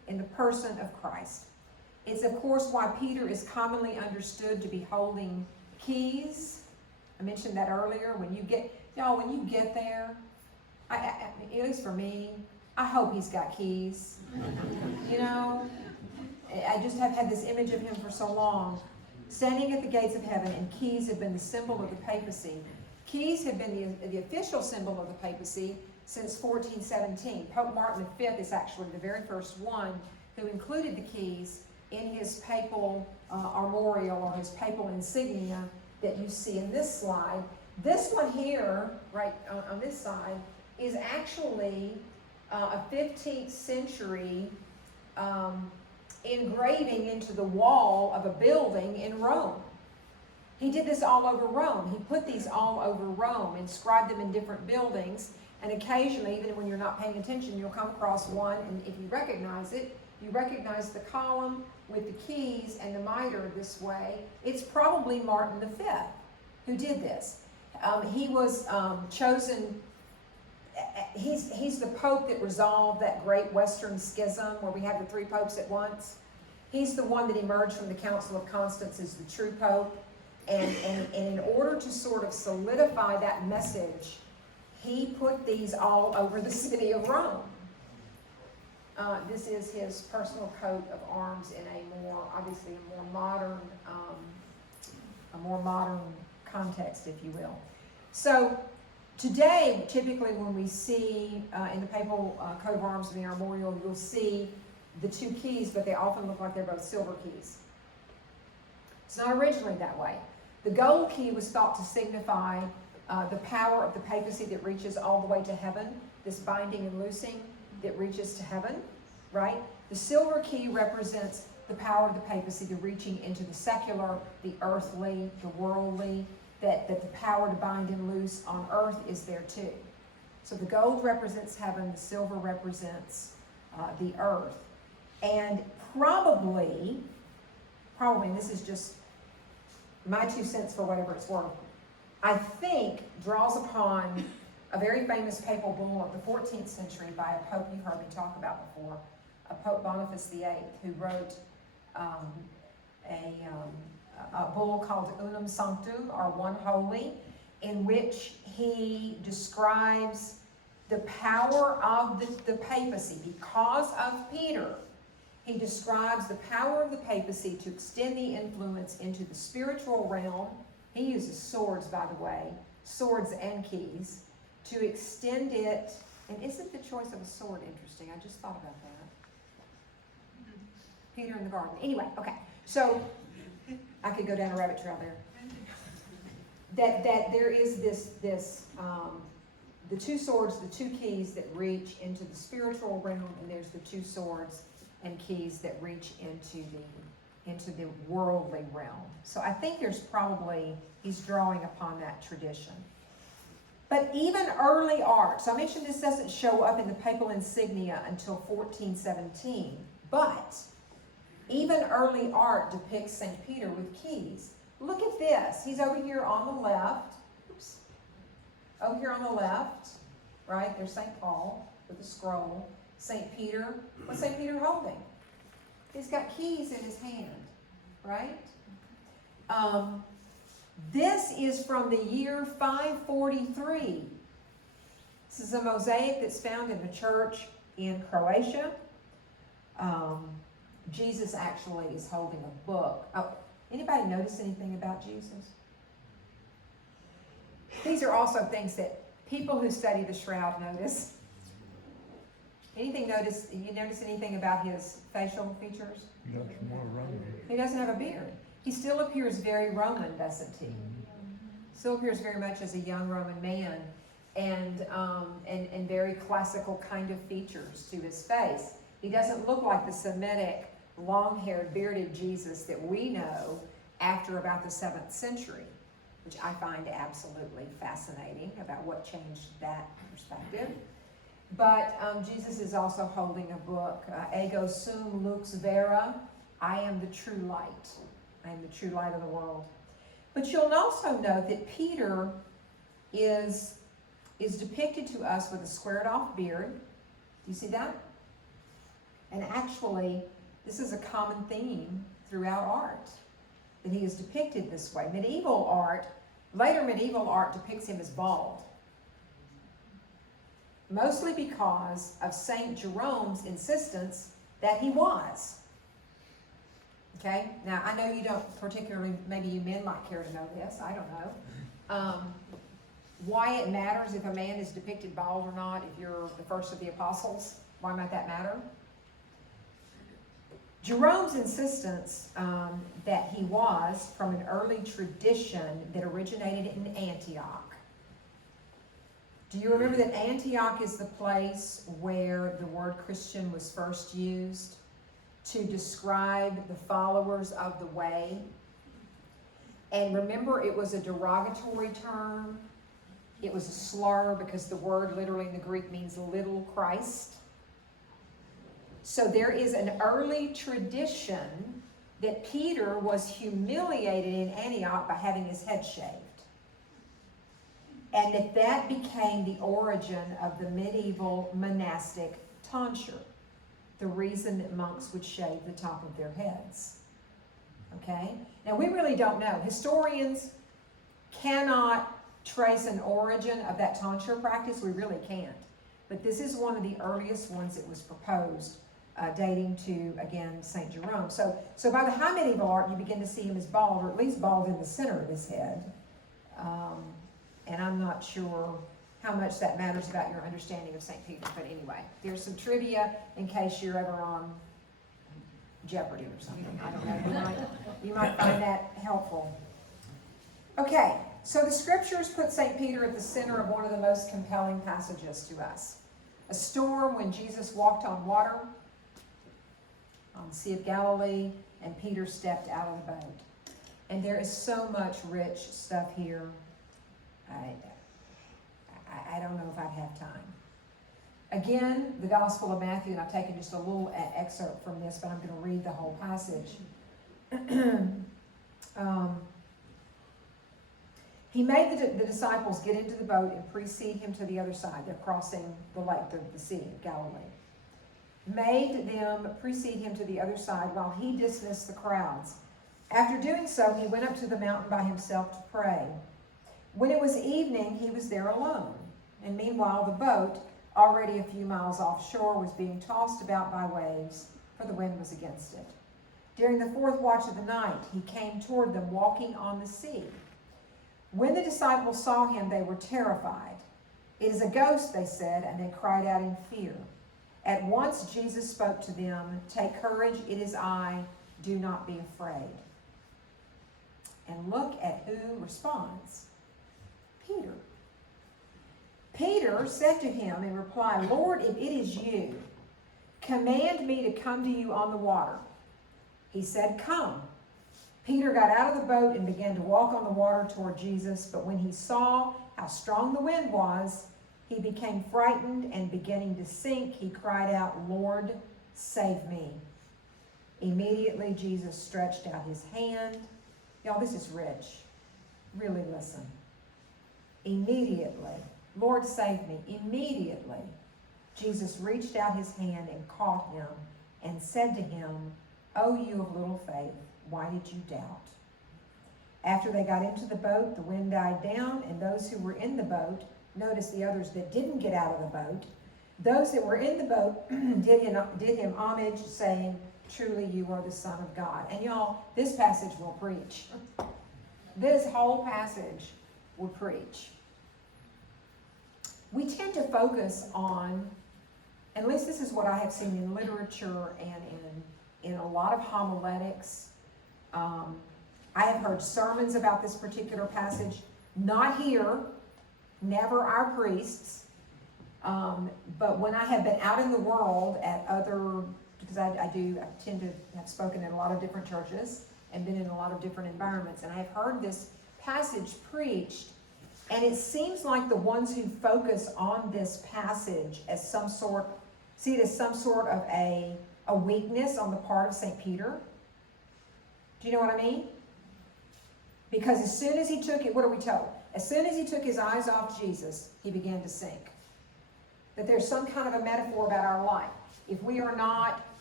in the person of Christ. It's of course why Peter is commonly understood to be holding keys. I mentioned that earlier. When you get there, at least for me, I hope he's got keys. You know, I just have had this image of him for so long. Standing at the gates of heaven, and keys have been the symbol of the papacy. Keys have been the official symbol of the papacy since 1417. Pope Martin V is actually the very first one who included the keys in his papal armorial, or his papal insignia that you see in this slide. This one here, right on this side, is actually a 15th century engraving into the wall of a building in Rome. He did this all over Rome. He put these all over Rome, inscribed them in different buildings, and occasionally, even when you're not paying attention, you'll come across one, and if you recognize it, you recognize the column with the keys and the mitre this way. It's probably Martin V who did this. He was chosen. He's the pope that resolved that great Western schism where we had the three popes at once. He's the one that emerged from the Council of Constance as the true pope. And in order to sort of solidify that message, he put these all over the city of Rome. This is his personal coat of arms in obviously a more modern context, if you will. So today, typically when we see in the papal coat of arms in the armorial, you'll see the two keys, but they often look like they're both silver keys. It's not originally that way. The gold key was thought to signify the power of the papacy that reaches all the way to heaven, this binding and loosing that reaches to heaven, right? The silver key represents the power of the papacy, the reaching into the secular, the earthly, the worldly, that the power to bind and loose on earth is there too. So the gold represents heaven, the silver represents the earth. And probably, and this is just my 2 cents for whatever it's worth, I think draws upon a very famous papal bull of the 14th century by a pope you've heard me talk about before, a Pope Boniface VIII, who wrote a bull called Unum Sanctum, or One Holy, in which he describes the power of the papacy. Because of Peter, he describes the power of the papacy to extend the influence into the spiritual realm. He uses swords, by the way, swords and keys, to extend it. And isn't the choice of a sword interesting? I just thought about that. Peter in the garden. Anyway, okay. So I could go down a rabbit trail there. That there is this the two swords, the two keys that reach into the spiritual realm, and there's the two swords and keys that reach into the worldly realm. So I think he's drawing upon that tradition. But even early art, so I mentioned this doesn't show up in the papal insignia until 1417, but even early art depicts St. Peter with keys. Look at this. He's over here on the left. Oops. Over here on the left, right? There's St. Paul with a scroll. St. Peter, what's St. Peter holding? He's got keys in his hand, right? This is from the year 543. This is a mosaic that's found in the church in Croatia. Jesus actually is holding a book. Oh, anybody notice anything about Jesus? These are also things that people who study the shroud notice. You notice anything about his facial features? He looks more Roman. He doesn't have a beard. He still appears very Roman, doesn't he? Still appears very much as a young Roman man, and very classical kind of features to his face. He doesn't look like the Semitic, long-haired, bearded Jesus that we know after about the 7th century, which I find absolutely fascinating about what changed that perspective. But Jesus is also holding a book, Ego Sum Lux Vera, I am the true light. I am the true light of the world. But you'll also note that Peter is depicted to us with a squared off beard. Do you see that? And actually, this is a common theme throughout art, that he is depicted this way. Later medieval art depicts him as bald. Mostly because of St. Jerome's insistence that he was. Okay, now I know you don't particularly, maybe you men might care to know this, I don't know. Why it matters if a man is depicted bald or not, if you're the first of the apostles, why might that matter? Jerome's insistence that he was from an early tradition that originated in Antioch. Do you remember that Antioch is the place where the word Christian was first used to describe the followers of the way? And remember, it was a derogatory term. It was a slur because the word literally in the Greek means little Christ. So there is an early tradition that Peter was humiliated in Antioch by having his head shaved. And that became the origin of the medieval monastic tonsure, the reason that monks would shave the top of their heads. Okay? Now, we really don't know. Historians cannot trace an origin of that tonsure practice. We really can't. But this is one of the earliest ones that was proposed, dating to, again, St. Jerome. So by the high medieval art, you begin to see him as bald, or at least bald in the center of his head. And I'm not sure how much that matters about your understanding of St. Peter. But anyway, there's some trivia in case you're ever on Jeopardy or something. I don't know. You might find that helpful. Okay, so the scriptures put St. Peter at the center of one of the most compelling passages to us. A storm when Jesus walked on water on the Sea of Galilee, and Peter stepped out of the boat. And there is so much rich stuff here. I don't know if I'd have time. Again, the Gospel of Matthew, and I've taken just a little excerpt from this, but I'm going to read the whole passage. He made the disciples get into the boat and precede him to the other side. They're crossing the lake, the Sea of Galilee. Made them precede him to the other side while he dismissed the crowds. After doing so, he went up to the mountain by himself to pray. When it was evening, he was there alone. And meanwhile, the boat, already a few miles offshore, was being tossed about by waves, for the wind was against it. During the fourth watch of the night, he came toward them walking on the sea. When the disciples saw him, they were terrified. "It is a ghost," they said, and they cried out in fear. At once Jesus spoke to them, "Take courage, it is I, do not be afraid." And look at who responds. Peter. Peter said to him in reply, "Lord, if it is you, command me to come to you on the water." He said, "Come." Peter got out of the boat and began to walk on the water toward Jesus, but when he saw how strong the wind was, he became frightened, and beginning to sink, he cried out, "Lord, save me." Immediately Jesus stretched out his hand. Y'all, this is rich. Really listen. Immediately, "Lord, save me." Immediately, Jesus reached out his hand and caught him and said to him, "O you of little faith, why did you doubt?" After they got into the boat, the wind died down, and those who were in the boat, notice the others that didn't get out of the boat, those that were in the boat did him homage, saying, "Truly you are the Son of God." And y'all, this passage will preach. This whole passage will preach. We tend to focus on, at least this is what I have seen in literature and in a lot of homiletics. I have heard sermons about this particular passage, not here, never our priests, but when I have been out in the world at other, because I tend to have spoken in a lot of different churches and been in a lot of different environments, and I have heard this passage preached, and it seems like the ones who focus on this passage as see it as some sort of a weakness on the part of St. Peter. Do you know what I mean? Because as soon as he took it, what are we told? As soon as he took his eyes off Jesus, he began to sink. That there's some kind of a metaphor about our life. If we are not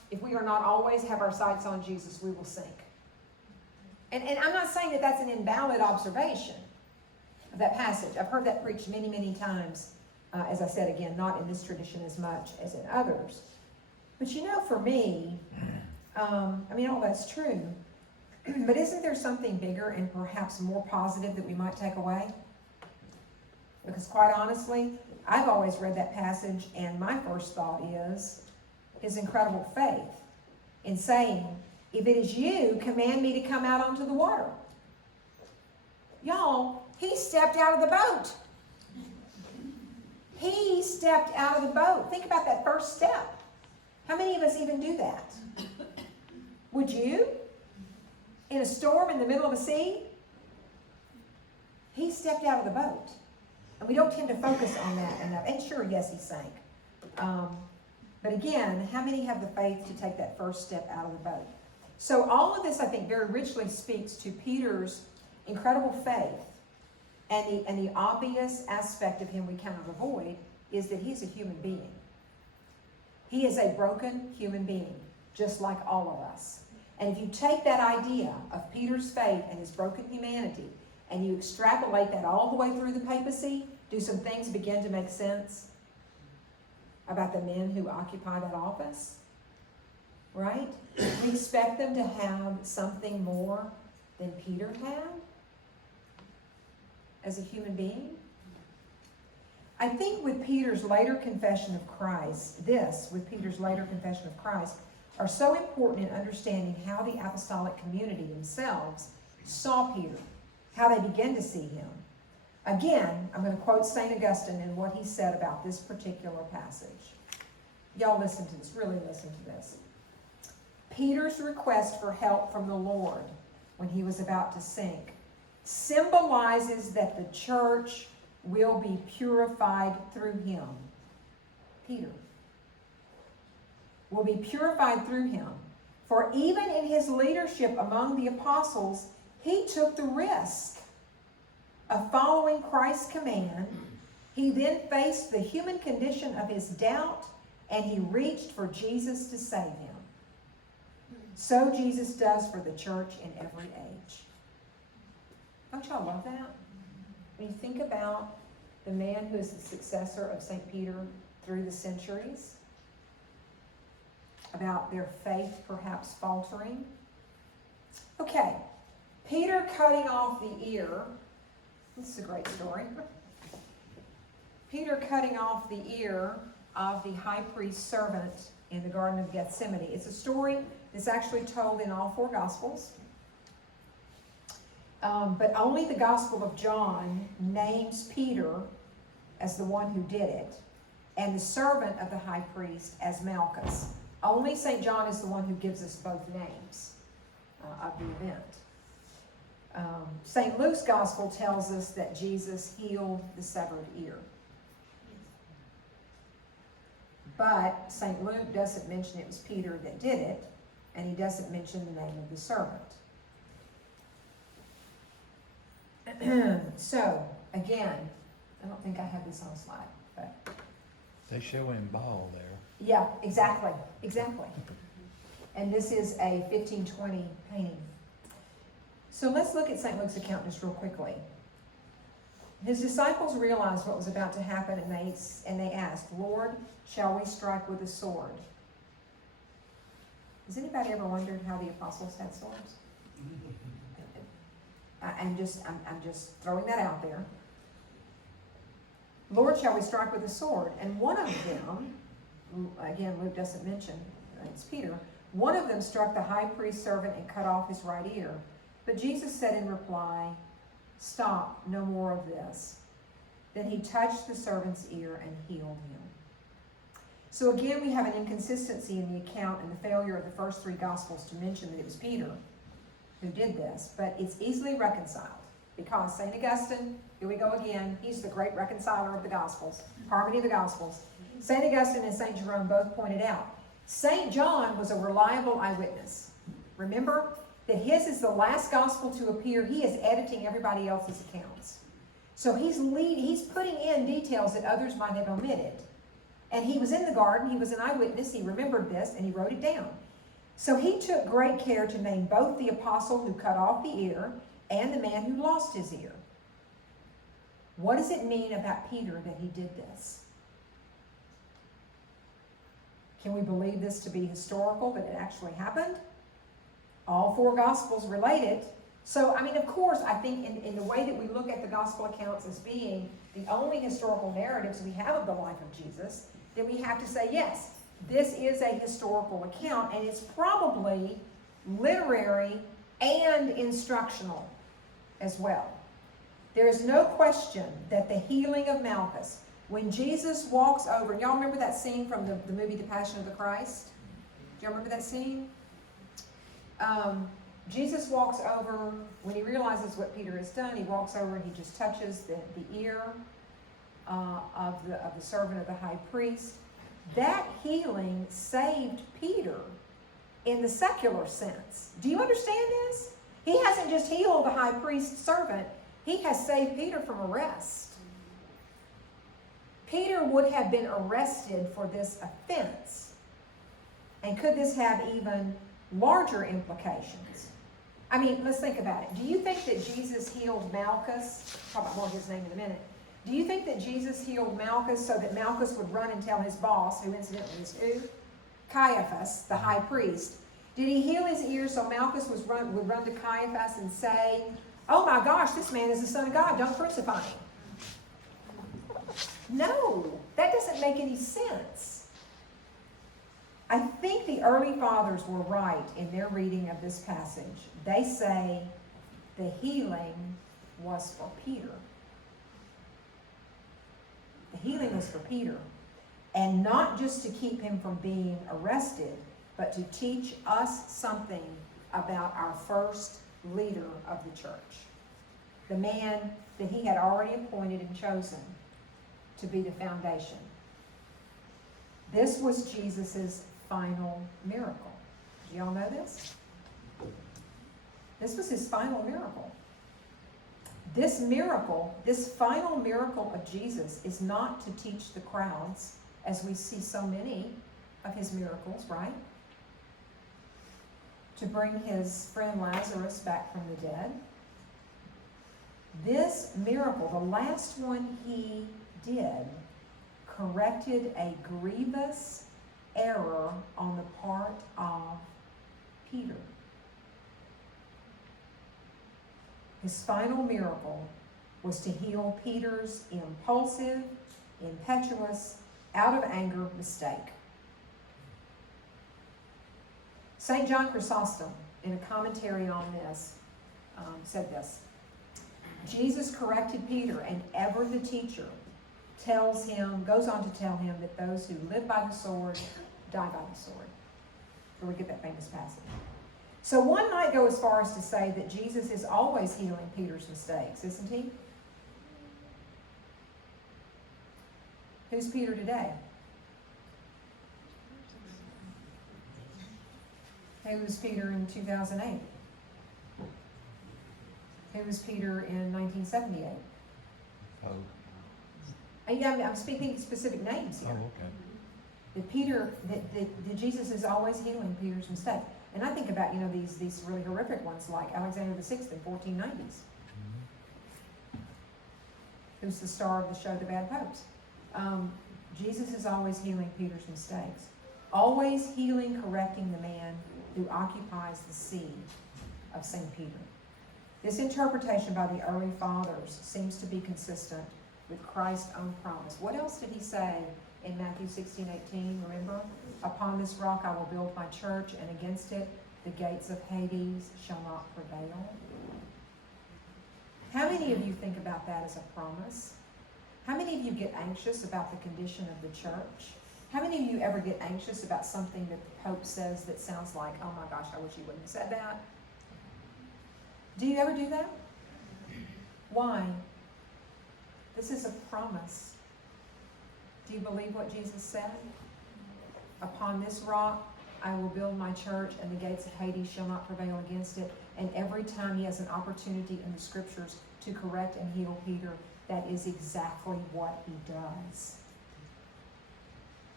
if we are not always have our sights on Jesus, we will sink. And I'm not saying that that's an invalid observation of that passage. I've heard that preached many, many times. As I said again, not in this tradition as much as in others. But you know, for me, all that's true. But isn't there something bigger and perhaps more positive that we might take away? Because quite honestly, I've always read that passage, and my first thought is his incredible faith in saying, if it is you, command me to come out onto the water. Y'all, he stepped out of the boat. He stepped out of the boat. Think about that first step. How many of us even do that? Would you? In a storm in the middle of a sea? He stepped out of the boat. And we don't tend to focus on that enough. And sure, yes, he sank. But again, how many have the faith to take that first step out of the boat? So all of this, I think, very richly speaks to Peter's incredible faith. And the obvious aspect of him we cannot avoid is that he's a human being. He is a broken human being, just like all of us. And if you take that idea of Peter's faith and his broken humanity, and you extrapolate that all the way through the papacy, do some things begin to make sense about the men who occupy that office? Right? We expect them to have something more than Peter had as a human being. I think with Peter's later confession of Christ, are so important in understanding how the apostolic community themselves saw Peter, how they began to see him. Again, I'm going to quote St. Augustine and what he said about this particular passage. Y'all listen to this, really listen to this. Peter's request for help from the Lord when he was about to sink symbolizes that the church will be purified through him. Peter will be purified through him. For even in his leadership among the apostles, he took the risk of following Christ's command. He then faced the human condition of his doubt, and he reached for Jesus to save him. So Jesus does for the church in every age. Don't y'all love that? When you think about the man who is the successor of St. Peter through the centuries, about their faith perhaps faltering. Okay, Peter cutting off the ear. This is a great story. Peter cutting off the ear of the high priest's servant in the Garden of Gethsemane. It's a story that's actually told in all four Gospels. But only the Gospel of John names Peter as the one who did it, and the servant of the high priest as Malchus. Only St. John is the one who gives us both names of the event. St. Luke's Gospel tells us that Jesus healed the severed ear. But St. Luke doesn't mention it was Peter that did it, and he doesn't mention the name of the servant. So, again, I don't think I have this on slide, but... They show him bald there. Yeah, exactly. And this is a 1520 painting. So let's look at St. Luke's account just real quickly. His disciples realized what was about to happen, and they asked, Lord, shall we strike with a sword? Has anybody ever wondered how the apostles had swords? I'm just throwing that out there. Lord, shall we strike with a sword? And one of them, again, Luke doesn't mention, it's Peter, one of them struck the high priest's servant and cut off his right ear. But Jesus said in reply, stop, no more of this. Then he touched the servant's ear and healed him. So again, we have an inconsistency in the account and the failure of the first three Gospels to mention that it was Peter who did this, but it's easily reconciled because St. Augustine, here we go again, he's the great reconciler of the Gospels, harmony of the Gospels. St. Augustine and St. Jerome both pointed out, St. John was a reliable eyewitness. Remember that his is the last Gospel to appear. He is editing everybody else's accounts. So he's putting in details that others might have omitted. And he was in the garden, he was an eyewitness, he remembered this, and he wrote it down. So he took great care to name both the apostle who cut off the ear and the man who lost his ear. What does it mean about Peter that he did this? Can we believe this to be historical, that it actually happened? All four Gospels relate it. So, I mean, of course, I think in the way that we look at the Gospel accounts as being the only historical narratives we have of the life of Jesus, then we have to say, yes, this is a historical account, and it's probably literary and instructional as well. There is no question that the healing of Malchus, when Jesus walks over, and y'all remember that scene from the movie The Passion of the Christ? Do y'all remember that scene? Jesus walks over, when he realizes what Peter has done, he walks over and he just touches the ear of the servant of the high priest. That healing saved Peter in the secular sense. Do you understand this? He hasn't just healed the high priest's servant, he has saved Peter from arrest. Peter would have been arrested for this offense. And could this have even larger implications? I mean, let's think about it. Do you think that Jesus healed Malchus? Talk about more of his name in a minute. Do you think that Jesus healed Malchus so that Malchus would run and tell his boss, who incidentally is who? Caiaphas, the high priest. Did he heal his ear so Malchus would run to Caiaphas and say, "Oh my gosh, this man is the Son of God, don't crucify him"? No, that doesn't make any sense. I think the early fathers were right in their reading of this passage. They say the healing was for Peter. The healing was for Peter. And not just to keep him from being arrested, but to teach us something about our first leader of the church. The man that he had already appointed and chosen to be the foundation. This was Jesus' final miracle. Do y'all know this? This was his final miracle. This miracle, this final miracle of Jesus, is not to teach the crowds, as we see so many of his miracles, right? To bring his friend Lazarus back from the dead. This miracle, the last one he did, corrected a grievous error on the part of Peter. His final miracle was to heal Peter's impulsive, impetuous, out of anger mistake. St. John Chrysostom, in a commentary on this, said this: Jesus corrected Peter, and ever the teacher goes on to tell him that those who live by the sword die by the sword. Where we get that famous passage. So one might go as far as to say that Jesus is always healing Peter's mistakes, isn't he? Who's Peter today? Who was Peter in 2008? Who was Peter in 1978? Oh, I'm speaking specific names here. okay. That Jesus is always healing Peter's mistake. And I think about, these really horrific ones like Alexander VI in 1490s. Who's the star of the show The Bad Popes. Jesus is always healing Peter's mistakes. Always healing, correcting the man who occupies the see of St. Peter. This interpretation by the early fathers seems to be consistent with Christ's own promise. What else did he say in Matthew 16:18? Remember? Upon this rock I will build my church, and against it the gates of Hades shall not prevail. How many of you think about that as a promise? How many of you get anxious about the condition of the church? How many of you ever get anxious about something that the Pope says that sounds like, oh my gosh, I wish he wouldn't have said that? Do you ever do that? Why? This is a promise. Do you believe what Jesus said? Upon this rock I will build my church, and the gates of Hades shall not prevail against it. And every time he has an opportunity in the scriptures to correct and heal Peter, that is exactly what he does.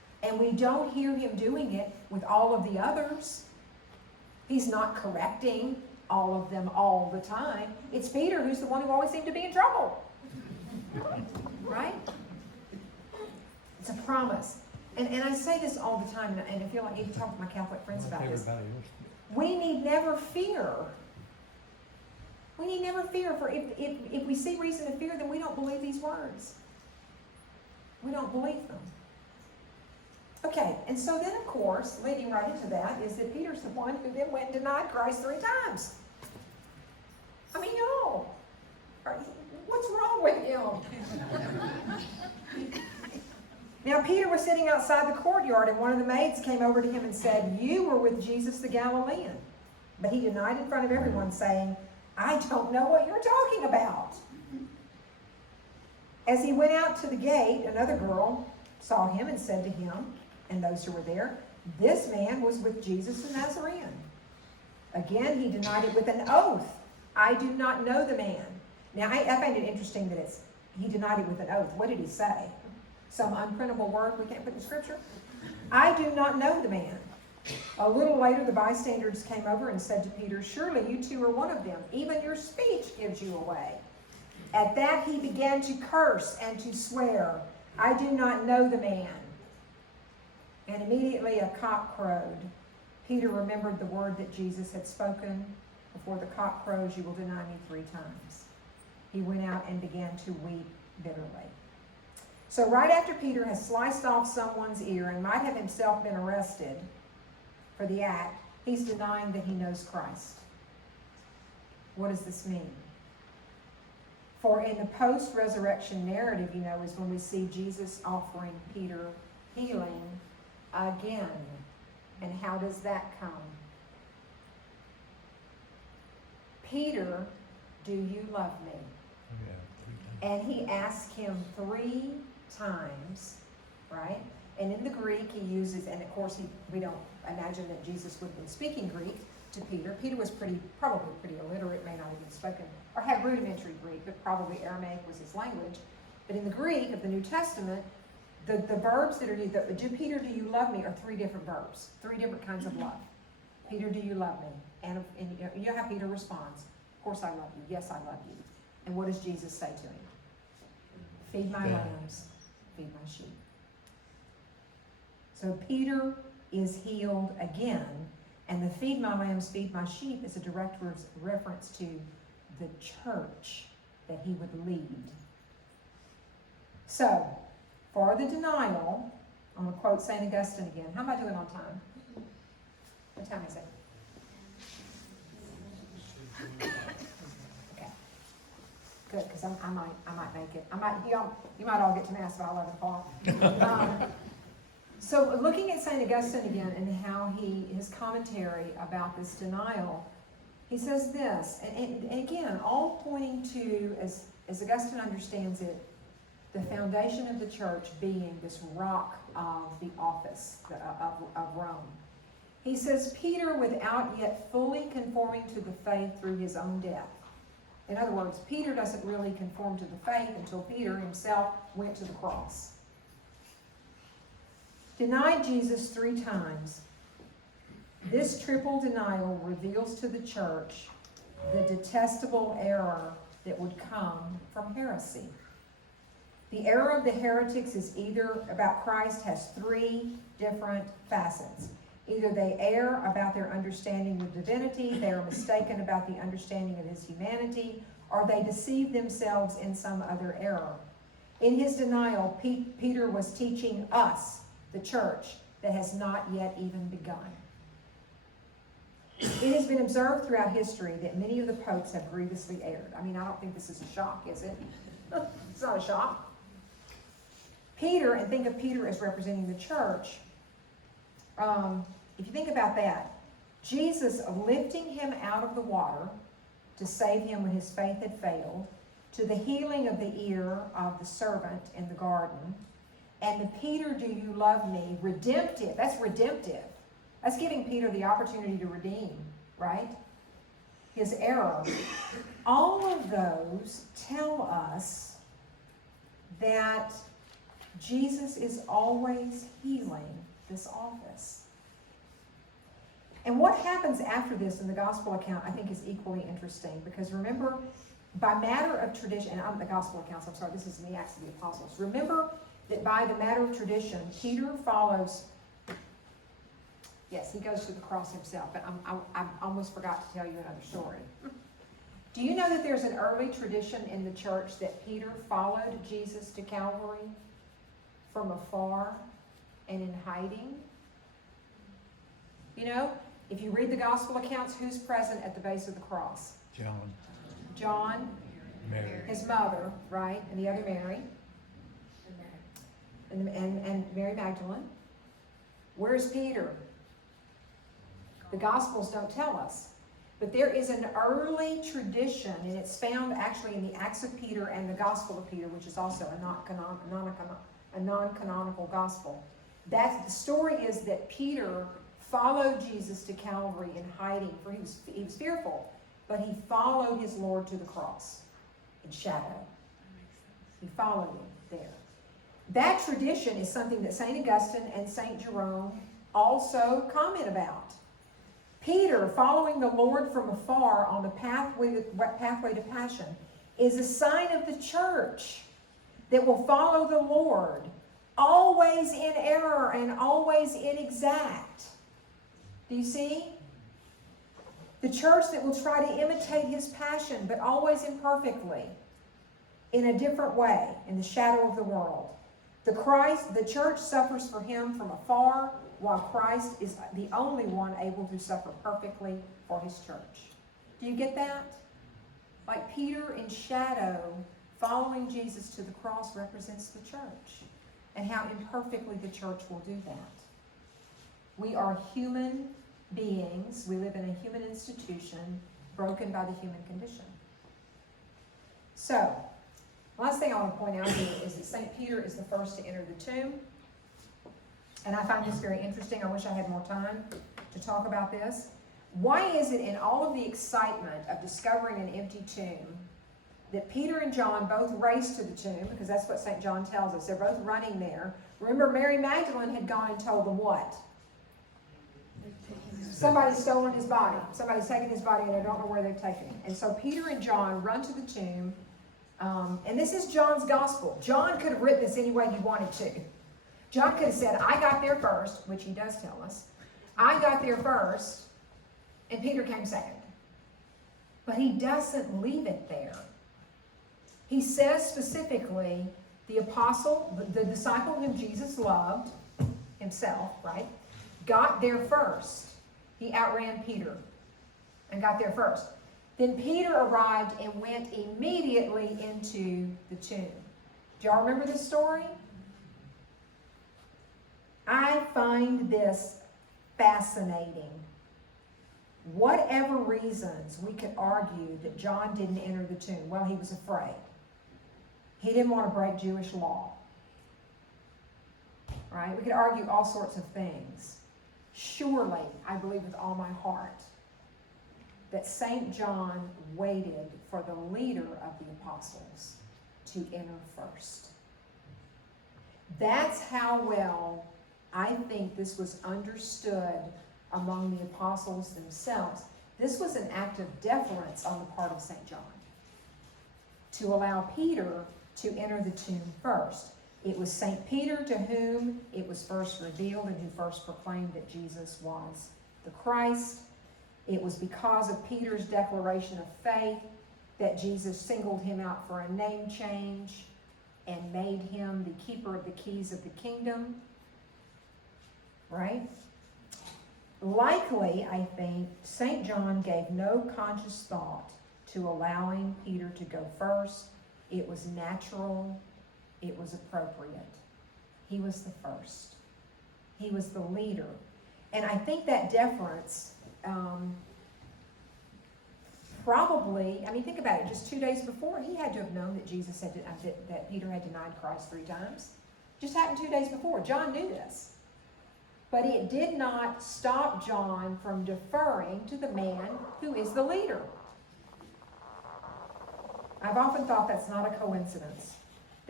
And we don't hear him doing it with all of the others. He's not correcting all of them all the time. It's Peter who's the one who always seemed to be in trouble. Right? It's a promise. And I say this all the time, and I feel like I need to talk to my Catholic friends about this. We need never fear. We need never fear, for if we see reason to fear, then we don't believe these words. We don't believe them. Okay, and so then, of course, leading right into that is that Peter's the one who then went and denied Christ 3 times. I mean, y'all, what's wrong with him? Now, Peter was sitting outside the courtyard, and one of the maids came over to him and said, "You were with Jesus the Galilean." But he denied in front of everyone, saying, "I don't know what you're talking about." As he went out to the gate, another girl saw him and said to him, and those who were there, "This man was with Jesus the Nazarene." Again, he denied it with an oath. "I do not know the man." Now, I find it interesting that he denied it with an oath. What did he say? Some unprintable word we can't put in Scripture? "I do not know the man." A little later, the bystanders came over and said to Peter, "Surely you too are one of them. Even your speech gives you away." At that, he began to curse and to swear, "I do not know the man." And immediately a cock crowed. Peter remembered the word that Jesus had spoken, "Before the cock crows, you will deny me 3 times." He went out and began to weep bitterly. So right after Peter has sliced off someone's ear and might have himself been arrested for the act, he's denying that he knows Christ. What does this mean? For in the post-resurrection narrative, is when we see Jesus offering Peter healing again. And how does that come? "Peter, do you love me?" And he asked him 3 times, right? And in the Greek he uses, and of course we don't imagine that Jesus would have been speaking Greek to Peter. Peter was probably pretty illiterate, may not have even spoken, or had rudimentary Greek, but probably Aramaic was his language. But in the Greek of the New Testament, the verbs that are used, "Do Peter, do you love me?" are 3 different verbs, 3 different kinds of love. "Peter, do you love me?" And you know how Peter responds, "Of course I love you. Yes, I love you." And what does Jesus say to him? "Feed my lambs, feed my sheep." So Peter is healed again, and the "feed my lambs, feed my sheep" is a direct reference to the church that he would lead. So, for the denial, I'm going to quote St. Augustine again. How am I doing on time? What time is it? Okay. Good, because I might make it. You might all get to Mass by 11 o'clock. So looking at St. Augustine again and how his commentary about this denial, he says this, and again, all pointing to, as Augustine understands it, the foundation of the church being this rock of the office of Rome. He says, "Peter, without yet fully conforming to the faith through his own death." In other words, Peter doesn't really conform to the faith until Peter himself went to the cross. Denied Jesus 3 times. This triple denial reveals to the church the detestable error that would come from heresy. The error of the heretics is either about Christ has 3 different facets. Either they err about their understanding of divinity, they are mistaken about the understanding of his humanity, or they deceive themselves in some other error. In his denial, Peter was teaching us, the church, that has not yet even begun. It has been observed throughout history that many of the popes have grievously erred. I mean, I don't think this is a shock, is it? It's not a shock. Peter, and think of Peter as representing the church, if you think about that, Jesus lifting him out of the water to save him when his faith had failed, to the healing of the ear of the servant in the garden, and the "Peter, do you love me?" redemptive. That's redemptive. That's giving Peter the opportunity to redeem, right? His error. All of those tell us that Jesus is always healing this office. And what happens after this in the gospel account, I think, is equally interesting. Because remember, by matter of tradition, and I'm the gospel accounts, I'm sorry, this is in the Acts of the Apostles. Remember that by the matter of tradition, Peter follows, yes, he goes to the cross himself, but I almost forgot to tell you another story. Do you know that there's an early tradition in the church that Peter followed Jesus to Calvary from afar and in hiding? You know, if you read the gospel accounts, who's present at the base of the cross? John, Mary. his mother, right, and the other Mary, and Mary Magdalene. Where's Peter? The Gospels don't tell us. But there is an early tradition, and it's found actually in the Acts of Peter and the Gospel of Peter, which is also a non-canonical gospel. The story is that Peter followed Jesus to Calvary in hiding, for he was fearful, but he followed his Lord to the cross in shadow. He followed him there. That tradition is something that St. Augustine and St. Jerome also comment about. Peter, following the Lord from afar on the pathway to passion, is a sign of the church that will follow the Lord, always in error and always inexact. Do you see? The church that will try to imitate his passion, but always imperfectly, in a different way, in the shadow of the world. The church suffers for him from afar, while Christ is the only one able to suffer perfectly for his church. Do you get that? Like Peter in shadow, following Jesus to the cross represents the church, and how imperfectly the church will do that. We are human beings. We live in a human institution broken by the human condition. So, last thing I want to point out here is that St. Peter is the first to enter the tomb. And I find this very interesting. I wish I had more time to talk about this. Why is it in all of the excitement of discovering an empty tomb that Peter and John both race to the tomb, because that's what St. John tells us. They're both running there. Remember, Mary Magdalene had gone and told them what? Somebody's stolen his body. Somebody's taken his body and they don't know where they've taken him. And so Peter and John run to the tomb. And this is John's gospel. John could have written this any way he wanted to. John could have said, I got there first, which he does tell us. I got there first, and Peter came second. But he doesn't leave it there. He says specifically, the apostle, the disciple whom Jesus loved, himself, right, got there first. He outran Peter and got there first. Then Peter arrived and went immediately into the tomb. Do y'all remember this story? I find this fascinating. Whatever reasons we could argue that John didn't enter the tomb, well, he was afraid. He didn't want to break Jewish law. Right? We could argue all sorts of things. Surely, I believe with all my heart, that St. John waited for the leader of the apostles to enter first. That's how well I think this was understood among the apostles themselves. This was an act of deference on the part of St. John to allow Peter to enter the tomb first. It was St. Peter to whom it was first revealed and who first proclaimed that Jesus was the Christ. It was because of Peter's declaration of faith that Jesus singled him out for a name change and made him the keeper of the keys of the kingdom. Right? Likely, I think, St. John gave no conscious thought to allowing Peter to go first. It was natural. It was appropriate. He was the first. He was the leader. And I think that deference probably, I mean, think about it. Just 2 days before, he had to have known that Jesus had that Peter had denied Christ 3 times. Just happened 2 days before. John knew this. But it did not stop John from deferring to the man who is the leader. I've often thought that's not a coincidence.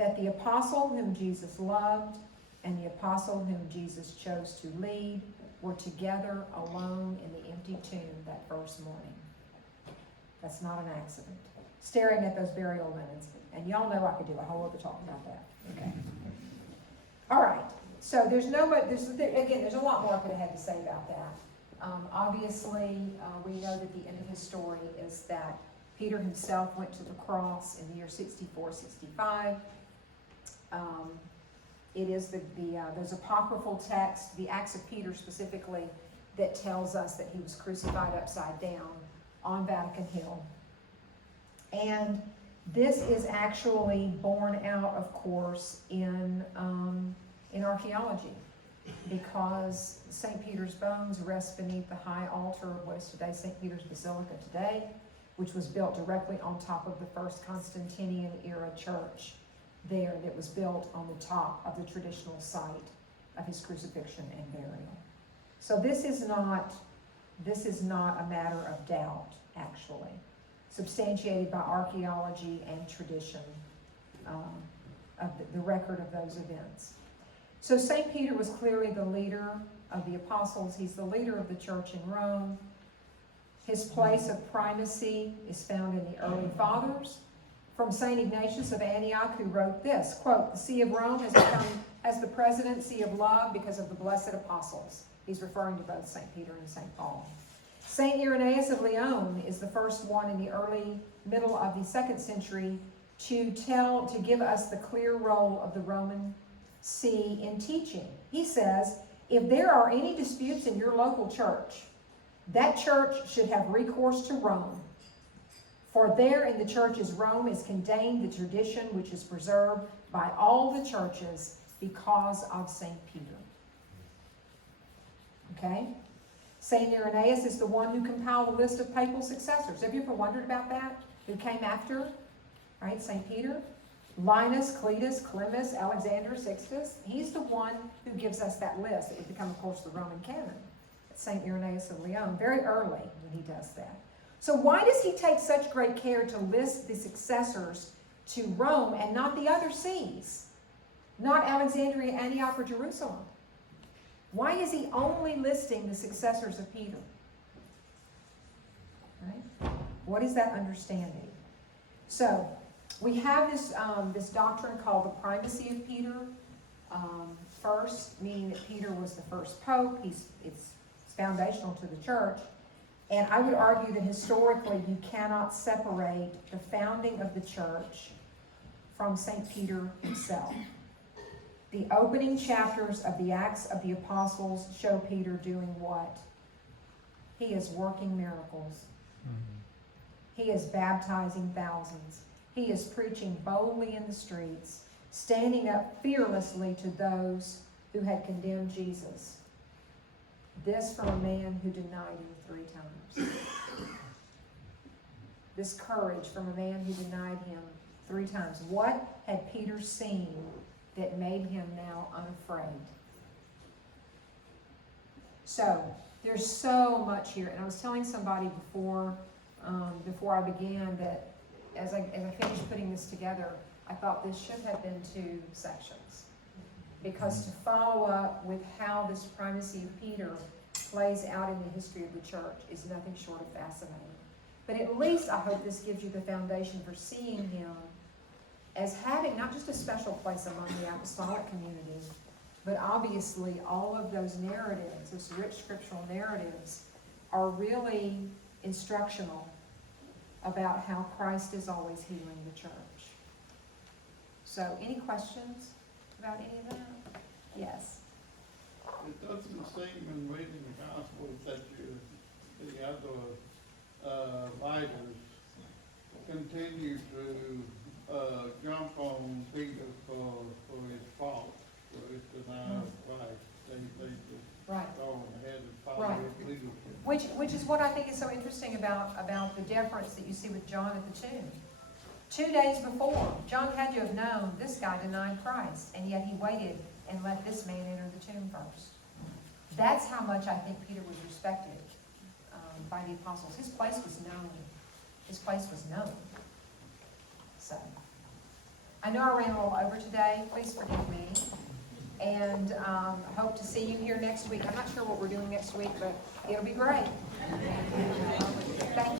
that the apostle whom Jesus loved and the apostle whom Jesus chose to lead were together alone in the empty tomb that first morning. That's not an accident. Staring at those burial linens. And y'all know I could do a whole other talk about that. Okay. All right. So there's a lot more I could have had to say about that. Obviously, we know that the end of his story is that Peter himself went to the cross in the year 64, 65. It is those apocryphal texts, the Acts of Peter specifically, that tells us that he was crucified upside down on Vatican Hill. And this is actually borne out, of course, in archaeology, because St. Peter's bones rest beneath the high altar of what is today St. Peter's Basilica today, which was built directly on top of the first Constantinian era church there that was built on the top of the traditional site of his crucifixion and burial. So this is not a matter of doubt, actually, substantiated by archaeology and tradition of the record of those events. So St. Peter was clearly the leader of the apostles. He's the leader of the church in Rome. His place of primacy is found in the early fathers. From St. Ignatius of Antioch, who wrote this, quote, "The see of Rome has become as the president see of love because of the blessed apostles." He's referring to both St. Peter and St. Paul. St. Irenaeus of Lyon is the first one in the middle of the 2nd century to give us the clear role of the Roman See in teaching. He says, if there are any disputes in your local church, that church should have recourse to Rome. For there in the church's Rome is contained the tradition which is preserved by all the churches because of St. Peter. Okay? St. Irenaeus is the one who compiled the list of papal successors. Have you ever wondered about that? Who came after, right? St. Peter? Linus, Cletus, Clemens, Alexander, Sixtus. He's the one who gives us that list that would become, of course, the Roman canon. St. Irenaeus of Lyon, very early when he does that. So why does he take such great care to list the successors to Rome and not the other sees? Not Alexandria, Antioch, or Jerusalem? Why is he only listing the successors of Peter? Right? What is that understanding? So, we have this doctrine called the primacy of Peter. First, meaning that Peter was the first pope. It's foundational to the church. And I would argue that historically you cannot separate the founding of the church from St. Peter himself. The opening chapters of the Acts of the Apostles show Peter doing what? He is working miracles. He is baptizing thousands. He is preaching boldly in the streets, standing up fearlessly to those who had condemned Jesus. This from a man who denied him 3 times. This courage from a man who denied him 3 times. What had Peter seen that made him now unafraid? So, there's so much here. And I was telling somebody before I began that as I finished putting this together, I thought this should have been 2 sections. Because to follow up with how this primacy of Peter plays out in the history of the church is nothing short of fascinating. But at least I hope this gives you the foundation for seeing him as having not just a special place among the apostolic community, but obviously all of those narratives, those rich scriptural narratives, are really instructional about how Christ is always healing the church. So, any questions about any of that? Yes. It doesn't seem in reading the Gospels that the other writers continue to jump on Peter for his fault, for his denial of Christ. They just Right. go on ahead and follow Right. his leadership. Which is what I think is so interesting about the deference that you see with John at the tomb. 2 days before, John had to have known this guy denied Christ, and yet he waited and let this man enter the tomb first. That's how much I think Peter was respected by the apostles. His place was known. His place was known. So, I know I ran a little over today, please forgive me. And, hope to see you here next week. I'm not sure what we're doing next week, but it'll be great. Thank